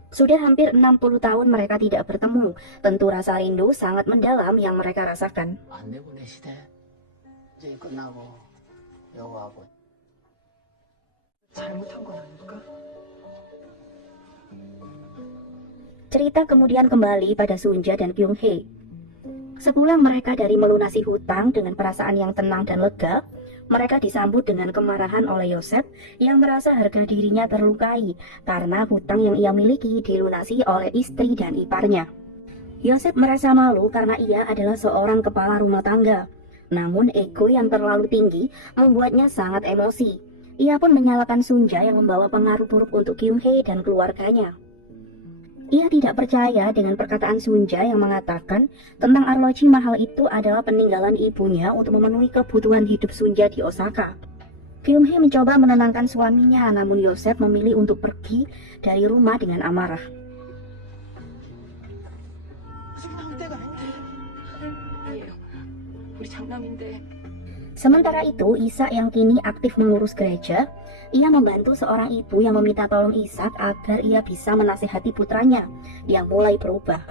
Sudah hampir 60 tahun mereka tidak bertemu. Tentu rasa rindu sangat mendalam yang mereka rasakan. 안내보내 시대 이제 끝나고 여우하고 잘못한 건 아닐까? Cerita kemudian kembali pada Sunja dan Kyung-hee. Sepulang mereka dari melunasi hutang dengan perasaan yang tenang dan lega, mereka disambut dengan kemarahan oleh Yosef yang merasa harga dirinya terlukai karena hutang yang ia miliki dilunasi oleh istri dan iparnya. Yosef merasa malu karena ia adalah seorang kepala rumah tangga. Namun ego yang terlalu tinggi membuatnya sangat emosi. Ia pun menyalahkan Sunja yang membawa pengaruh buruk untuk Kyung-hee dan keluarganya. Ia tidak percaya dengan perkataan Sunja yang mengatakan tentang arloji mahal itu adalah peninggalan ibunya untuk memenuhi kebutuhan hidup Sunja di Osaka. Kyung-hee mencoba menenangkan suaminya, namun Yosef memilih untuk pergi dari rumah dengan amarah. Sementara itu, Ishak yang kini aktif mengurus gereja, ia membantu seorang ibu yang meminta tolong Ishak agar ia bisa menasihati putranya yang mulai berubah.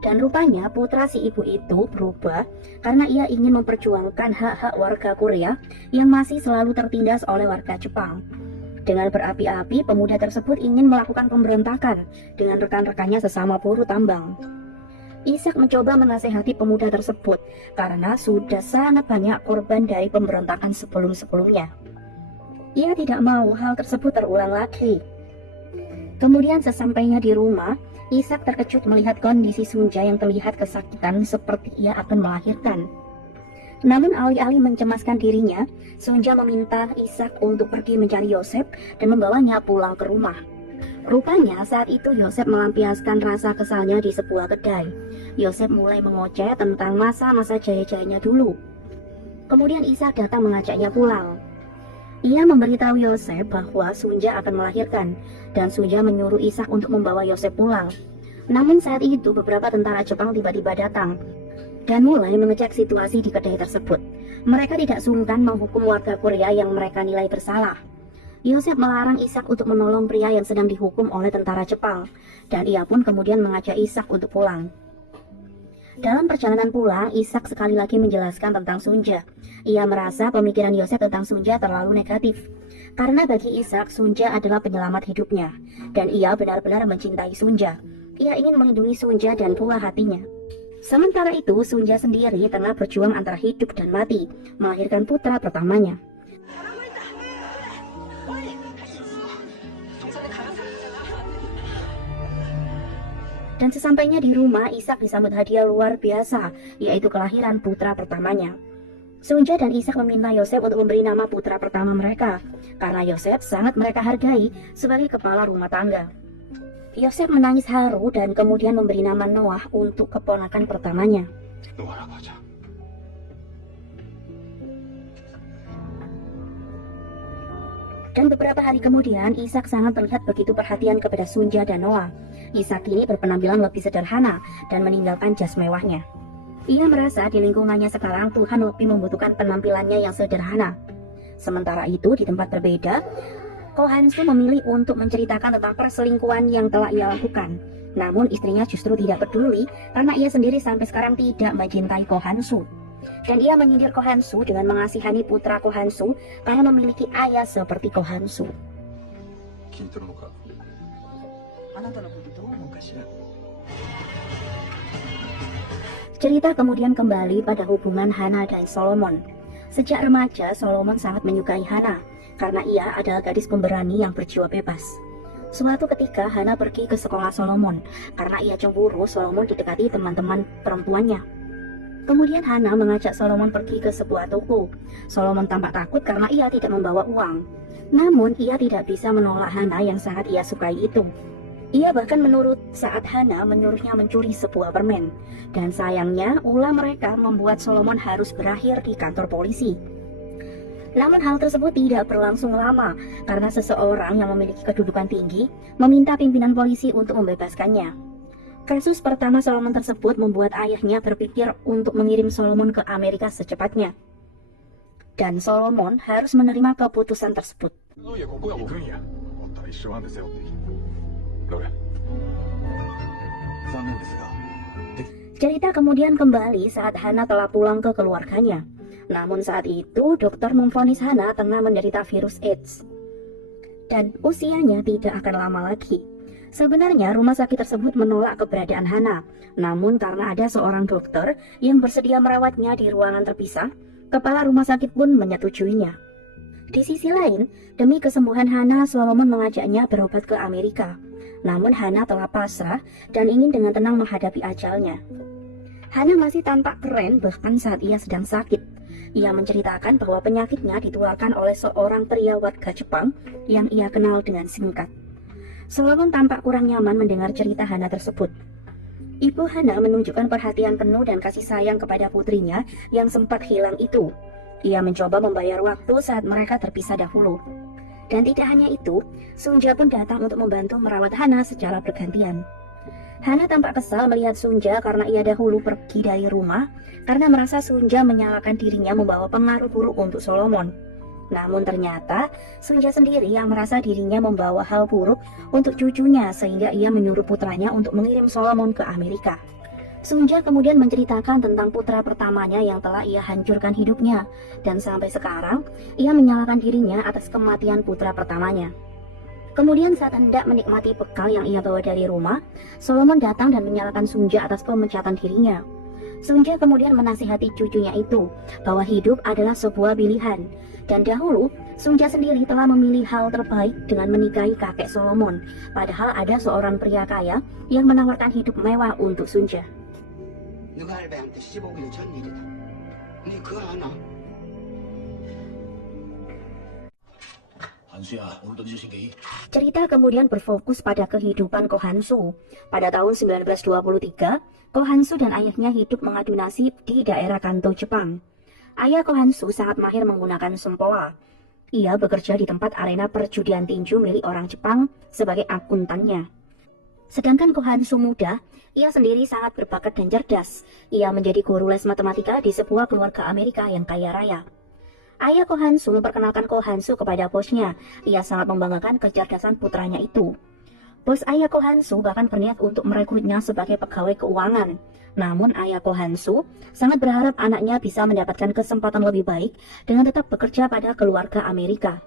Dan rupanya putra si ibu itu berubah karena ia ingin memperjuangkan hak-hak warga Korea yang masih selalu tertindas oleh warga Jepang. Dengan berapi-api, pemuda tersebut ingin melakukan pemberontakan dengan rekan-rekannya sesama buruh tambang. Ishak mencoba menasehati pemuda tersebut karena sudah sangat banyak korban dari pemberontakan sebelum-sebelumnya. Ia tidak mau hal tersebut terulang lagi. Kemudian sesampainya di rumah, Ishak terkejut melihat kondisi Sunja yang terlihat kesakitan seperti ia akan melahirkan. Namun alih-alih mencemaskan dirinya, Sunja meminta Ishak untuk pergi mencari Yosef dan membawanya pulang ke rumah. Rupanya saat itu Yosef melampiaskan rasa kesalnya di sebuah kedai. Yosef mulai mengoceh tentang masa-masa jaya-jayanya dulu. Kemudian Ishak datang mengajaknya pulang. Ia memberitahu Yosef bahwa Sunja akan melahirkan, dan Sunja menyuruh Ishak untuk membawa Yosef pulang. Namun saat itu beberapa tentara Jepang tiba-tiba datang dan mulai mengecek situasi di kedai tersebut. Mereka tidak sungkan menghukum warga Korea yang mereka nilai bersalah. Yosef melarang Ishak untuk menolong pria yang sedang dihukum oleh tentara Jepang, dan ia pun kemudian mengajak Ishak untuk pulang. Dalam perjalanan pulang, Ishak sekali lagi menjelaskan tentang Sunja. Ia merasa pemikiran Yosef tentang Sunja terlalu negatif. Karena bagi Ishak, Sunja adalah penyelamat hidupnya. Dan ia benar-benar mencintai Sunja. Ia ingin melindungi Sunja dan pula hatinya. Sementara itu, Sunja sendiri tengah berjuang antara hidup dan mati, melahirkan putra pertamanya. Dan sesampainya di rumah, Ishak disambut hadiah luar biasa, yaitu kelahiran putra pertamanya. Sunja dan Ishak meminta Yosef untuk memberi nama putra pertama mereka, karena Yosef sangat mereka hargai sebagai kepala rumah tangga. Yosef menangis haru dan kemudian memberi nama Noah untuk keponakan pertamanya. ノアラばあちゃん。 Dan beberapa hari kemudian, Ishak sangat terlihat begitu perhatian kepada Sunja dan Noah. Ishak kini berpenampilan lebih sederhana dan meninggalkan jas mewahnya. Ia merasa di lingkungannya sekarang Tuhan lebih membutuhkan penampilannya yang sederhana. Sementara itu, di tempat berbeda, Ko Han-soo memilih untuk menceritakan tentang perselingkuhan yang telah ia lakukan. Namun istrinya justru tidak peduli karena ia sendiri sampai sekarang tidak mencintai Ko Han-soo. Dan ia menyindir Ko Han-soo dengan mengasihani putra Ko Han-soo karena memiliki ayah seperti Ko Han-soo. 聞いてるのか。あなたのことどう思うかしら。 Cerita kemudian kembali pada hubungan Hana dan Solomon. Sejak remaja, Solomon sangat menyukai Hana karena ia adalah gadis pemberani yang berjiwa bebas. Suatu ketika Hana pergi ke sekolah Solomon karena ia cemburu Solomon didekati teman-teman perempuannya. Kemudian Hana mengajak Solomon pergi ke sebuah toko. Solomon tampak takut karena ia tidak membawa uang. Namun ia tidak bisa menolak Hana yang sangat ia sukai itu. Ia bahkan menurut saat Hana menyuruhnya mencuri sebuah permen. Dan sayangnya ulah mereka membuat Solomon harus berakhir di kantor polisi. Namun hal tersebut tidak berlangsung lama karena seseorang yang memiliki kedudukan tinggi meminta pimpinan polisi untuk membebaskannya. Kasus pertama Solomon tersebut membuat ayahnya berpikir untuk mengirim Solomon ke Amerika secepatnya. Dan Solomon harus menerima keputusan tersebut. いや、ここは行くんや。おったら一生ハンデ背負ってきた。どれ。残念ですが。 Cerita kemudian kembali saat Hana telah pulang ke keluarganya. Namun saat itu dokter memvonis Hana tengah menderita virus AIDS. Dan usianya tidak akan lama lagi. Sebenarnya rumah sakit tersebut menolak keberadaan Hana. Namun karena ada seorang dokter yang bersedia merawatnya di ruangan terpisah, kepala rumah sakit pun menyetujuinya. Di sisi lain, demi kesembuhan Hana, Solomon mengajaknya berobat ke Amerika. Namun Hana telah pasrah dan ingin dengan tenang menghadapi ajalnya. Hana masih tampak keren bahkan saat ia sedang sakit. Ia menceritakan bahwa penyakitnya ditularkan oleh seorang pria warga Jepang yang ia kenal dengan singkat. Solomon tampak kurang nyaman mendengar cerita Hana tersebut. Ibu Hana menunjukkan perhatian penuh dan kasih sayang kepada putrinya yang sempat hilang itu. Ia mencoba membayar waktu saat mereka terpisah dahulu. Dan tidak hanya itu, Sunja pun datang untuk membantu merawat Hana secara bergantian. Hana tampak kesal melihat Sunja karena ia dahulu pergi dari rumah karena merasa Sunja menyalahkan dirinya membawa pengaruh buruk untuk Solomon. Namun ternyata Sunja sendiri yang merasa dirinya membawa hal buruk untuk cucunya sehingga ia menyuruh putranya untuk mengirim Solomon ke Amerika. Sunja kemudian menceritakan tentang putra pertamanya yang telah ia hancurkan hidupnya dan sampai sekarang ia menyalahkan dirinya atas kematian putra pertamanya. Kemudian saat hendak menikmati bekal yang ia bawa dari rumah, Solomon datang dan menyalahkan Sunja atas pemecatan dirinya. Sunja kemudian menasihati cucunya itu bahwa hidup adalah sebuah pilihan. Dan dahulu, Sunja sendiri telah memilih hal terbaik dengan menikahi kakek Solomon. Padahal ada seorang pria kaya yang menawarkan hidup mewah untuk Sunja. 누가 할배한테 시집 오기도 전 일이다. 네 그거 아나? 한수야, 오늘도 늦으신 게. Cerita kemudian berfokus pada kehidupan Ko Han-soo. Pada tahun 1923, Ko Han-soo dan ayahnya hidup mengadu nasib di daerah Kanto, Jepang. Ayah Ko Han-soo sangat mahir menggunakan sempoa. Ia bekerja di tempat arena perjudian tinju milik orang Jepang sebagai akuntannya. Sedangkan Ko Han-soo muda, ia sendiri sangat berbakat dan cerdas. Ia menjadi guru les matematika di sebuah keluarga Amerika yang kaya raya. Ayah Ko Han-soo memperkenalkan Ko Han-soo kepada bosnya. Ia sangat membanggakan kecerdasan putranya itu. Bos ayah Ko Han-soo bahkan berniat untuk merekrutnya sebagai pegawai keuangan. Namun ayah Ko Han-soo sangat berharap anaknya bisa mendapatkan kesempatan lebih baik dengan tetap bekerja pada keluarga Amerika.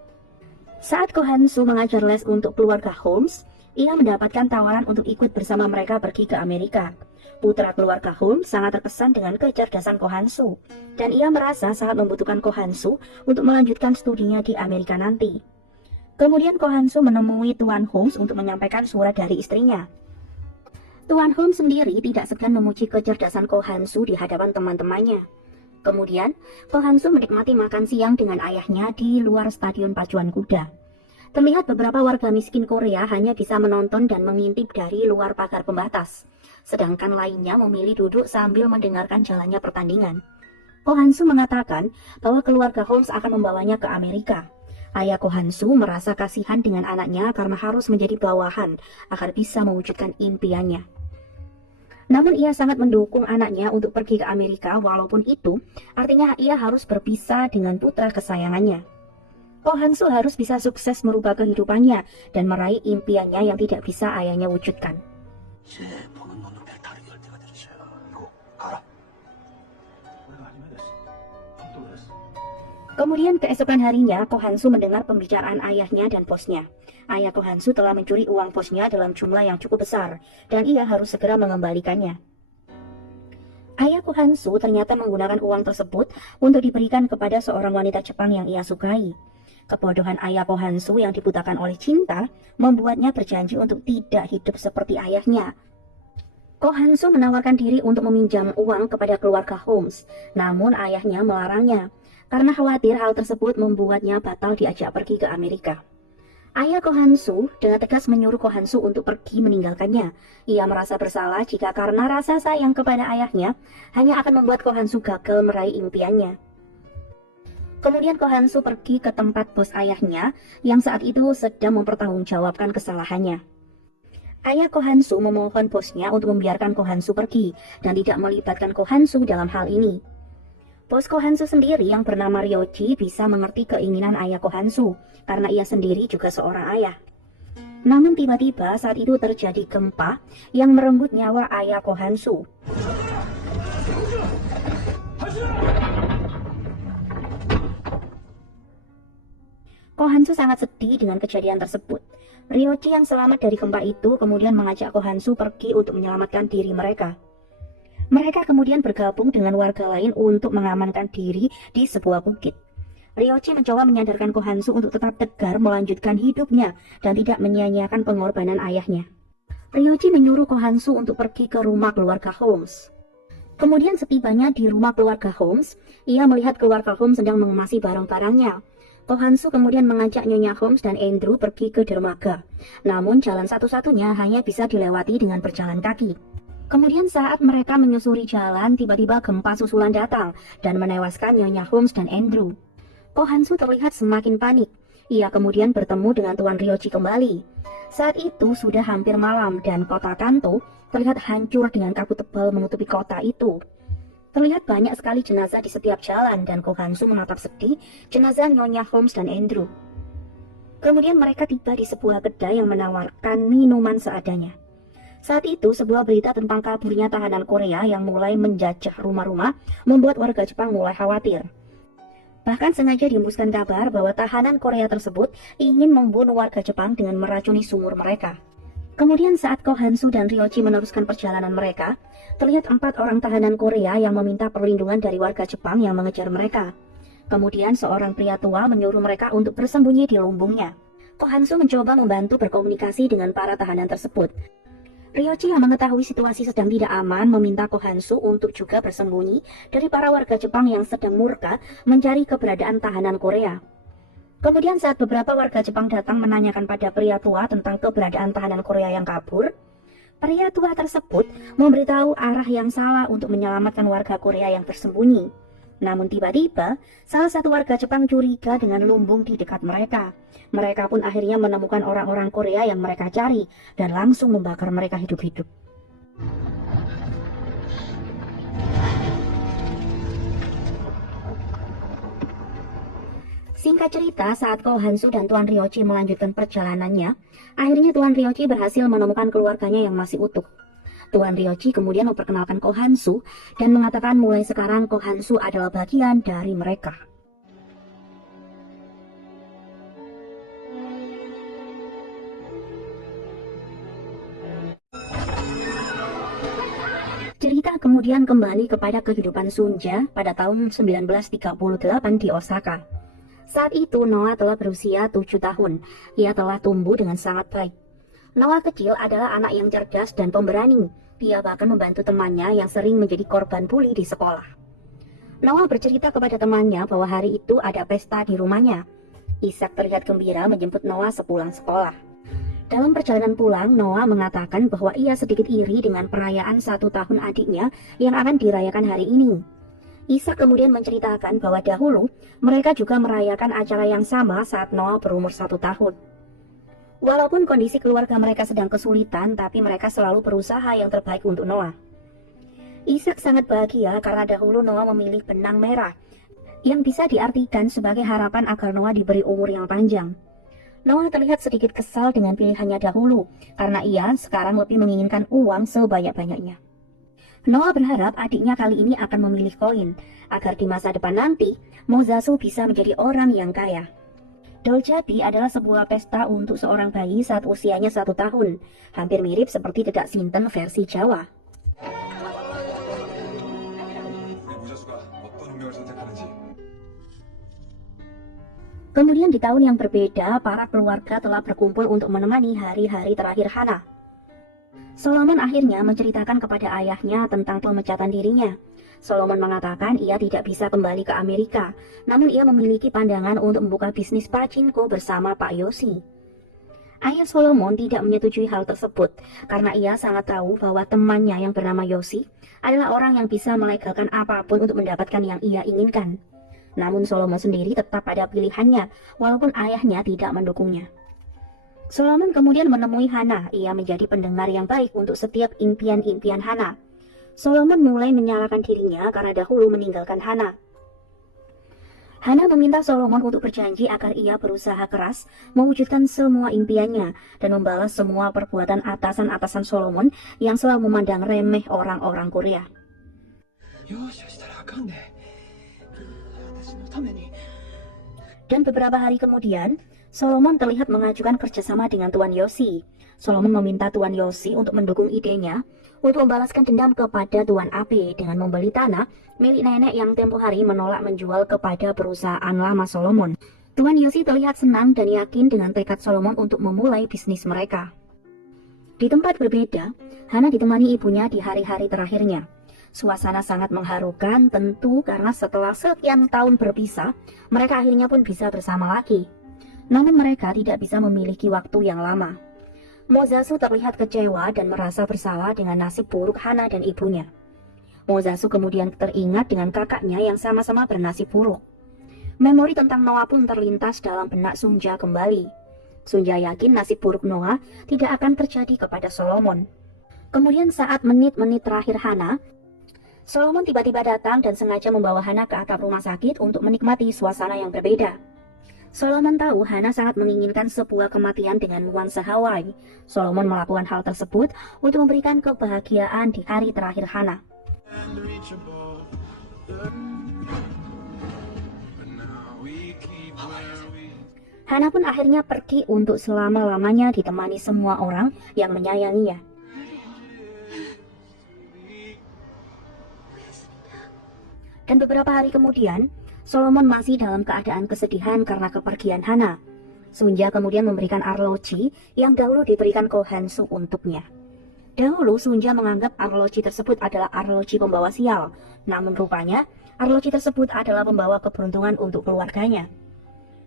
Saat Ko Han-soo mengajar les untuk keluarga Holmes, ia mendapatkan tawaran untuk ikut bersama mereka pergi ke Amerika. Putra keluarga Holmes sangat terkesan dengan kecerdasan Ko Han-soo, dan ia merasa sangat membutuhkan Ko Han-soo untuk melanjutkan studinya di Amerika nanti. Kemudian Ko Han-soo menemui Tuan Holmes untuk menyampaikan surat dari istrinya. Tuan Holmes sendiri tidak segan memuji kecerdasan Ko Han-soo di hadapan teman-temannya. Kemudian, Ko Hansu menikmati makan siang dengan ayahnya di luar stadion pacuan kuda. Terlihat beberapa warga miskin Korea hanya bisa menonton dan mengintip dari luar pagar pembatas, sedangkan lainnya memilih duduk sambil mendengarkan jalannya pertandingan. Ko Hansu mengatakan bahwa keluarga Holmes akan membawanya ke Amerika. Ayah Ko Hansu merasa kasihan dengan anaknya karena harus menjadi bawahan agar bisa mewujudkan impiannya. Namun ia sangat mendukung anaknya untuk pergi ke Amerika, walaupun itu artinya ia harus berpisah dengan putra kesayangannya. Ko Hansu harus bisa sukses merubah kehidupannya dan meraih impiannya yang tidak bisa ayahnya wujudkan. 제 보는 눈도 별다르게 할 때가 됐어요. 이거 가라. Kemudian keesokan harinya, Ko Hansu mendengar pembicaraan ayahnya dan bosnya. Ayah Ko Hansu telah mencuri uang bosnya dalam jumlah yang cukup besar, dan ia harus segera mengembalikannya. Ayah Ko Hansu ternyata menggunakan uang tersebut untuk diberikan kepada seorang wanita Jepang yang ia sukai. Kebodohan ayah Ko Hansu yang dibutakan oleh cinta membuatnya berjanji untuk tidak hidup seperti ayahnya. Ko Hansu menawarkan diri untuk meminjam uang kepada keluarga Holmes, namun ayahnya melarangnya karena khawatir hal tersebut membuatnya batal diajak pergi ke Amerika. Ayah Ko Hansu dengan tegas menyuruh Ko Hansu untuk pergi meninggalkannya. Ia merasa bersalah jika karena rasa sayang kepada ayahnya hanya akan membuat Ko Hansu gagal meraih impiannya. Kemudian Ko Hansu pergi ke tempat bos ayahnya yang saat itu sedang mempertanggungjawabkan kesalahannya. Ayah Ko Hansu memohon bosnya untuk membiarkan Ko Hansu pergi dan tidak melibatkan Ko Hansu dalam hal ini. Bos Ko Hansu sendiri yang bernama Ryoji bisa mengerti keinginan ayah Ko Hansu karena ia sendiri juga seorang ayah. Namun tiba-tiba saat itu terjadi gempa yang merenggut nyawa ayah Ko Hansu. Ko Hansu sangat sedih dengan kejadian tersebut. Ryoji yang selamat dari gempa itu kemudian mengajak Ko Hansu pergi untuk menyelamatkan diri mereka. Mereka kemudian bergabung dengan warga lain untuk mengamankan diri di sebuah bukit. Ryoji mencoba menyadarkan Ko Hansu untuk tetap tegar melanjutkan hidupnya dan tidak menyia-nyiakan pengorbanan ayahnya. Ryoji menyuruh Ko Hansu untuk pergi ke rumah keluarga Holmes. Kemudian setibanya di rumah keluarga Holmes, ia melihat keluarga Holmes sedang mengemasi barang-barangnya. Ko Hansu kemudian mengajak Nyonya Holmes dan Andrew pergi ke dermaga. Namun jalan satu-satunya hanya bisa dilewati dengan berjalan kaki. Kemudian saat mereka menyusuri jalan, tiba-tiba gempa susulan datang dan menewaskan Nyonya Holmes dan Andrew. Ko Hansu terlihat semakin panik. Ia kemudian bertemu dengan Tuan Ryoji kembali. Saat itu sudah hampir malam dan kota Kanto terlihat hancur dengan kabut tebal menutupi kota itu. Terlihat banyak sekali jenazah di setiap jalan dan Ko Hansu menatap sedih jenazah Nyonya Holmes dan Andrew. Kemudian mereka tiba di sebuah kedai yang menawarkan minuman seadanya. Saat itu, sebuah berita tentang kaburnya tahanan Korea yang mulai menjajah rumah-rumah membuat warga Jepang mulai khawatir. Bahkan sengaja dihembuskan kabar bahwa tahanan Korea tersebut ingin membunuh warga Jepang dengan meracuni sumur mereka. Kemudian saat Ko Hansu dan Ryoji meneruskan perjalanan mereka, terlihat 4 orang tahanan Korea yang meminta perlindungan dari warga Jepang yang mengejar mereka. Kemudian seorang pria tua menyuruh mereka untuk bersembunyi di lumbungnya. Ko Hansu mencoba membantu berkomunikasi dengan para tahanan tersebut. Ryoji yang mengetahui situasi sedang tidak aman meminta Ko Hansu untuk juga bersembunyi dari para warga Jepang yang sedang murka mencari keberadaan tahanan Korea. Kemudian saat beberapa warga Jepang datang menanyakan pada pria tua tentang keberadaan tahanan Korea yang kabur, pria tua tersebut memberitahu arah yang salah untuk menyelamatkan warga Korea yang bersembunyi. Namun tiba-tiba, salah satu warga Jepang curiga dengan lumbung di dekat mereka. Mereka pun akhirnya menemukan orang-orang Korea yang mereka cari dan langsung membakar mereka hidup-hidup. Singkat cerita, saat Ko Hansu dan Tuan Ryoji melanjutkan perjalanannya, akhirnya Tuan Ryoji berhasil menemukan keluarganya yang masih utuh. Tuan Ryoji kemudian memperkenalkan Ko Hansu dan mengatakan mulai sekarang Ko Hansu adalah bagian dari mereka. Cerita kemudian kembali kepada kehidupan Sunja pada tahun 1938 di Osaka. Saat itu Noah telah berusia 7 tahun. Ia telah tumbuh dengan sangat baik. Noah kecil adalah anak yang cerdas dan pemberani. Dia bahkan membantu temannya yang sering menjadi korban bully di sekolah. Noah bercerita kepada temannya bahwa hari itu ada pesta di rumahnya. Ishak terlihat gembira menjemput Noah sepulang sekolah. Dalam perjalanan pulang, Noah mengatakan bahwa ia sedikit iri dengan perayaan 1 tahun adiknya yang akan dirayakan hari ini. Ishak kemudian menceritakan bahwa dahulu mereka juga merayakan acara yang sama saat Noah berumur 1 tahun. Walaupun kondisi keluarga mereka sedang kesulitan, tapi mereka selalu berusaha yang terbaik untuk Noah. Ishak sangat bahagia karena dahulu Noah memilih benang merah, yang bisa diartikan sebagai harapan agar Noah diberi umur yang panjang. Noah terlihat sedikit kesal dengan pilihannya dahulu, karena ia sekarang lebih menginginkan uang sebanyak-banyaknya. Noah berharap adiknya kali ini akan memilih koin, agar di masa depan nanti, Mozasu bisa menjadi orang yang kaya. Dolcati adalah sebuah pesta untuk seorang bayi saat usianya 1 tahun, hampir mirip seperti Dedak Sinten versi Jawa. Kemudian di tahun yang berbeda, para keluarga telah berkumpul untuk menemani hari-hari terakhir Hana. Solomon akhirnya menceritakan kepada ayahnya tentang pemecatan dirinya. Solomon mengatakan ia tidak bisa kembali ke Amerika, namun ia memiliki pandangan untuk membuka bisnis pachinko bersama Pak Yoshi. Ayah Solomon tidak menyetujui hal tersebut, karena ia sangat tahu bahwa temannya yang bernama Yoshi adalah orang yang bisa melegalkan apapun untuk mendapatkan yang ia inginkan. Namun Solomon sendiri tetap pada pilihannya, walaupun ayahnya tidak mendukungnya. Solomon kemudian menemui Hana. Ia menjadi pendengar yang baik untuk setiap impian-impian Hana. Solomon mulai menyalahkan dirinya karena dahulu meninggalkan Hana. Hana meminta Solomon untuk berjanji agar ia berusaha keras mewujudkan semua impiannya dan membalas semua perbuatan atasan-atasan Solomon yang selalu memandang remeh orang-orang Korea. Dan beberapa hari kemudian, Solomon terlihat mengajukan kerjasama dengan Tuan Yoshi. Solomon meminta Tuan Yoshi untuk mendukung idenya untuk membalaskan dendam kepada Tuan Abe dengan membeli tanah milik nenek yang tempo hari menolak menjual kepada perusahaan lama Solomon. Tuan Yoshi terlihat senang dan yakin dengan tekad Solomon untuk memulai bisnis mereka. Di tempat berbeda, Hana ditemani ibunya di hari-hari terakhirnya. Suasana sangat mengharukan tentu karena setelah sekian tahun berpisah, mereka akhirnya pun bisa bersama lagi. Namun mereka tidak bisa memiliki waktu yang lama. Mozasu terlihat kecewa dan merasa bersalah dengan nasib buruk Hana dan ibunya. Mozasu kemudian teringat dengan kakaknya yang sama-sama bernasib buruk. Memori tentang Noah pun terlintas dalam benak Sunja kembali. Sunja yakin nasib buruk Noah tidak akan terjadi kepada Solomon. Kemudian saat menit-menit terakhir Hana, Solomon tiba-tiba datang dan sengaja membawa Hana ke atap rumah sakit untuk menikmati suasana yang berbeda. Solomon tahu Hana sangat menginginkan sebuah kematian dengan nuansa Hawaii. Solomon melakukan hal tersebut untuk memberikan kebahagiaan di hari terakhir Hana. Hana pun akhirnya pergi untuk selama-lamanya ditemani semua orang yang menyayanginya. Dan beberapa hari kemudian, Solomon masih dalam keadaan kesedihan karena kepergian Hana. Sunja kemudian memberikan arloji yang dahulu diberikan Kohansu untuknya. Dahulu Sunja menganggap arloji tersebut adalah arloji pembawa sial, namun rupanya arloji tersebut adalah pembawa keberuntungan untuk keluarganya.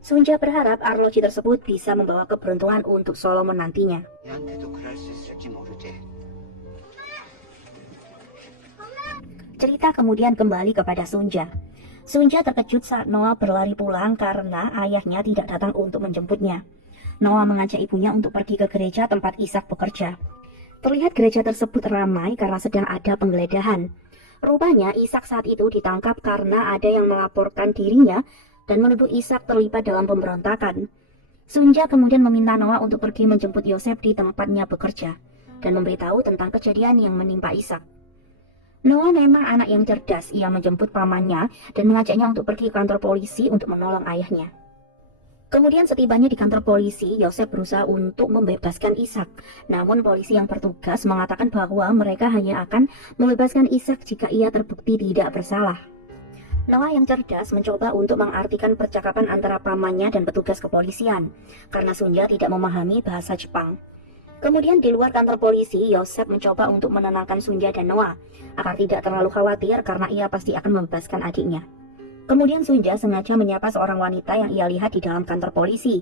Sunja berharap arloji tersebut bisa membawa keberuntungan untuk Solomon nantinya. Cerita kemudian kembali kepada Sunja. Sunja terkejut saat Noah berlari pulang karena ayahnya tidak datang untuk menjemputnya. Noah mengajak ibunya untuk pergi ke gereja tempat Ishak bekerja. Terlihat gereja tersebut ramai karena sedang ada penggeledahan. Rupanya Ishak saat itu ditangkap karena ada yang melaporkan dirinya dan menuduh Ishak terlibat dalam pemberontakan. Sunja kemudian meminta Noah untuk pergi menjemput Yosef di tempatnya bekerja dan memberitahu tentang kejadian yang menimpa Ishak. Noah memang anak yang cerdas. Ia menjemput pamannya dan mengajaknya untuk pergi ke kantor polisi untuk menolong ayahnya. Kemudian setibanya di kantor polisi, Yosef berusaha untuk membebaskan Ishak. Namun polisi yang bertugas mengatakan bahwa mereka hanya akan membebaskan Ishak jika ia terbukti tidak bersalah. Noah yang cerdas mencoba untuk mengartikan percakapan antara pamannya dan petugas kepolisian, karena Sunja tidak memahami bahasa Jepang. Kemudian di luar kantor polisi, Yosef mencoba untuk menenangkan Sunja dan Noah agar tidak terlalu khawatir karena ia pasti akan membebaskan adiknya. Kemudian Sunja sengaja menyapa seorang wanita yang ia lihat di dalam kantor polisi.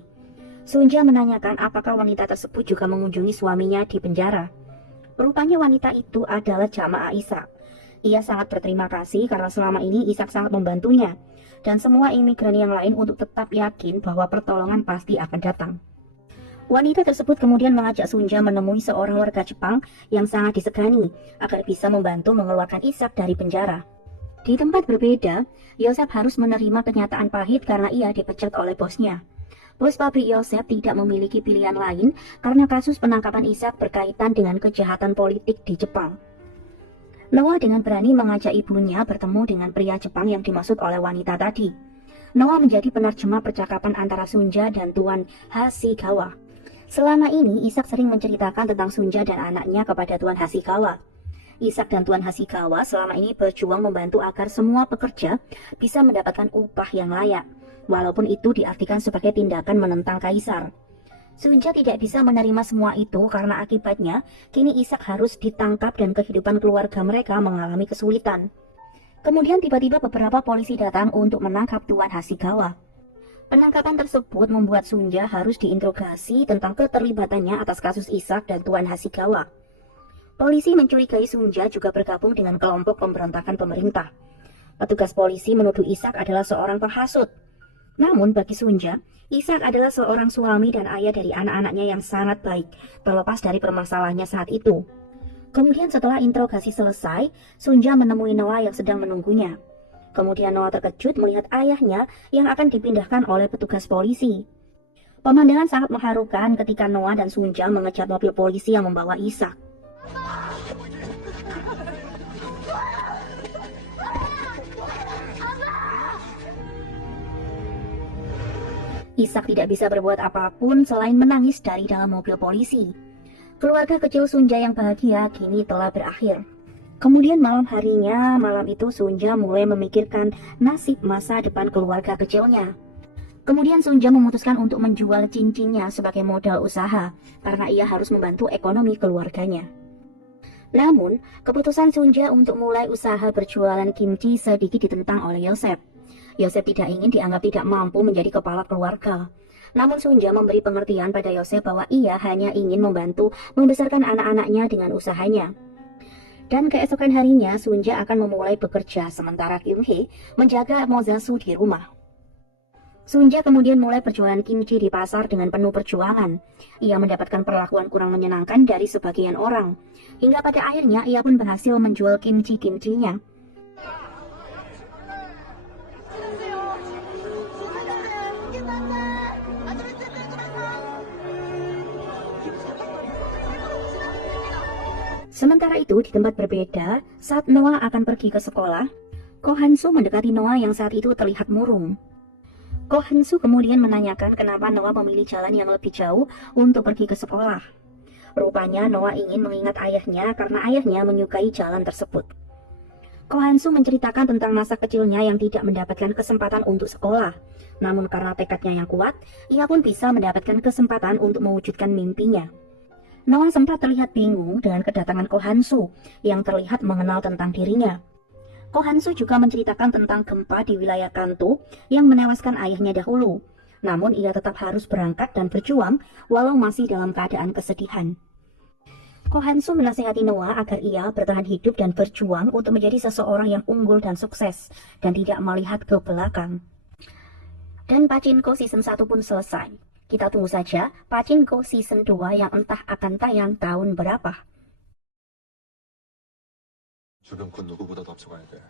Sunja menanyakan apakah wanita tersebut juga mengunjungi suaminya di penjara. Rupanya wanita itu adalah jamaah Ishak. Ia sangat berterima kasih karena selama ini Ishak sangat membantunya dan semua imigran yang lain untuk tetap yakin bahwa pertolongan pasti akan datang. Wanita tersebut kemudian mengajak Sunja menemui seorang warga Jepang yang sangat disegani agar bisa membantu mengeluarkan Ishak dari penjara. Di tempat berbeda, Yosef harus menerima kenyataan pahit karena ia dipecat oleh bosnya. Bos pabrik Yosef tidak memiliki pilihan lain karena kasus penangkapan Ishak berkaitan dengan kejahatan politik di Jepang. Noah dengan berani mengajak ibunya bertemu dengan pria Jepang yang dimaksud oleh wanita tadi. Noah menjadi penerjemah percakapan antara Sunja dan Tuan Hashikawa. Selama ini, Ishak sering menceritakan tentang Sunja dan anaknya kepada Tuan Hashikawa. Ishak dan Tuan Hashikawa selama ini berjuang membantu agar semua pekerja bisa mendapatkan upah yang layak, walaupun itu diartikan sebagai tindakan menentang kaisar. Sunja tidak bisa menerima semua itu karena akibatnya kini Ishak harus ditangkap dan kehidupan keluarga mereka mengalami kesulitan. Kemudian tiba-tiba beberapa polisi datang untuk menangkap Tuan Hashikawa. Penangkapan tersebut membuat Sunja harus diinterogasi tentang keterlibatannya atas kasus Ishak dan Tuan Hashikawa. Polisi mencurigai Sunja juga bergabung dengan kelompok pemberontakan pemerintah. Petugas polisi menuduh Ishak adalah seorang penghasut. Namun bagi Sunja, Ishak adalah seorang suami dan ayah dari anak-anaknya yang sangat baik, terlepas dari permasalahannya saat itu. Kemudian setelah interogasi selesai, Sunja menemui Noah yang sedang menunggunya. Kemudian Noah terkejut melihat ayahnya yang akan dipindahkan oleh petugas polisi. Pemandangan sangat mengharukan ketika Noah dan Sunja mengejar mobil polisi yang membawa Ishak. Ishak tidak bisa berbuat apapun selain menangis dari dalam mobil polisi. Keluarga kecil Sunja yang bahagia kini telah berakhir. Kemudian malam itu Sunja mulai memikirkan nasib masa depan keluarga kecilnya. Kemudian Sunja memutuskan untuk menjual cincinnya sebagai modal usaha karena ia harus membantu ekonomi keluarganya. Namun, keputusan Sunja untuk mulai usaha berjualan kimchi sedikit ditentang oleh Yosef. Yosef tidak ingin dianggap tidak mampu menjadi kepala keluarga. Namun Sunja memberi pengertian pada Yosef bahwa ia hanya ingin membantu membesarkan anak-anaknya dengan usahanya. Dan keesokan harinya Sunja akan memulai bekerja sementara Kyung-hee menjaga Mozasu di rumah. Sunja kemudian mulai berjualan kimchi di pasar dengan penuh perjuangan. Ia mendapatkan perlakuan kurang menyenangkan dari sebagian orang. Hingga pada akhirnya ia pun berhasil menjual kimchi-kimchinya. Sementara itu, di tempat berbeda, saat Noah akan pergi ke sekolah, Ko Han-soo mendekati Noah yang saat itu terlihat murung. Ko Han-soo kemudian menanyakan kenapa Noah memilih jalan yang lebih jauh untuk pergi ke sekolah. Rupanya Noah ingin mengingat ayahnya karena ayahnya menyukai jalan tersebut. Ko Han-soo menceritakan tentang masa kecilnya yang tidak mendapatkan kesempatan untuk sekolah. Namun karena tekadnya yang kuat, ia pun bisa mendapatkan kesempatan untuk mewujudkan mimpinya. Noah sempat terlihat bingung dengan kedatangan Ko Han-soo yang terlihat mengenal tentang dirinya. Ko Han-soo juga menceritakan tentang gempa di wilayah Kanto yang menewaskan ayahnya dahulu. Namun ia tetap harus berangkat dan berjuang walau masih dalam keadaan kesedihan. Ko Han-soo menasihati Noah agar ia bertahan hidup dan berjuang untuk menjadi seseorang yang unggul dan sukses dan tidak melihat ke belakang. Dan Pachinko Season 1 pun selesai. Kita tunggu saja Pachinko Season 2 yang entah akan tayang tahun berapa. 주변 건 누구보다도 앞서가야 돼.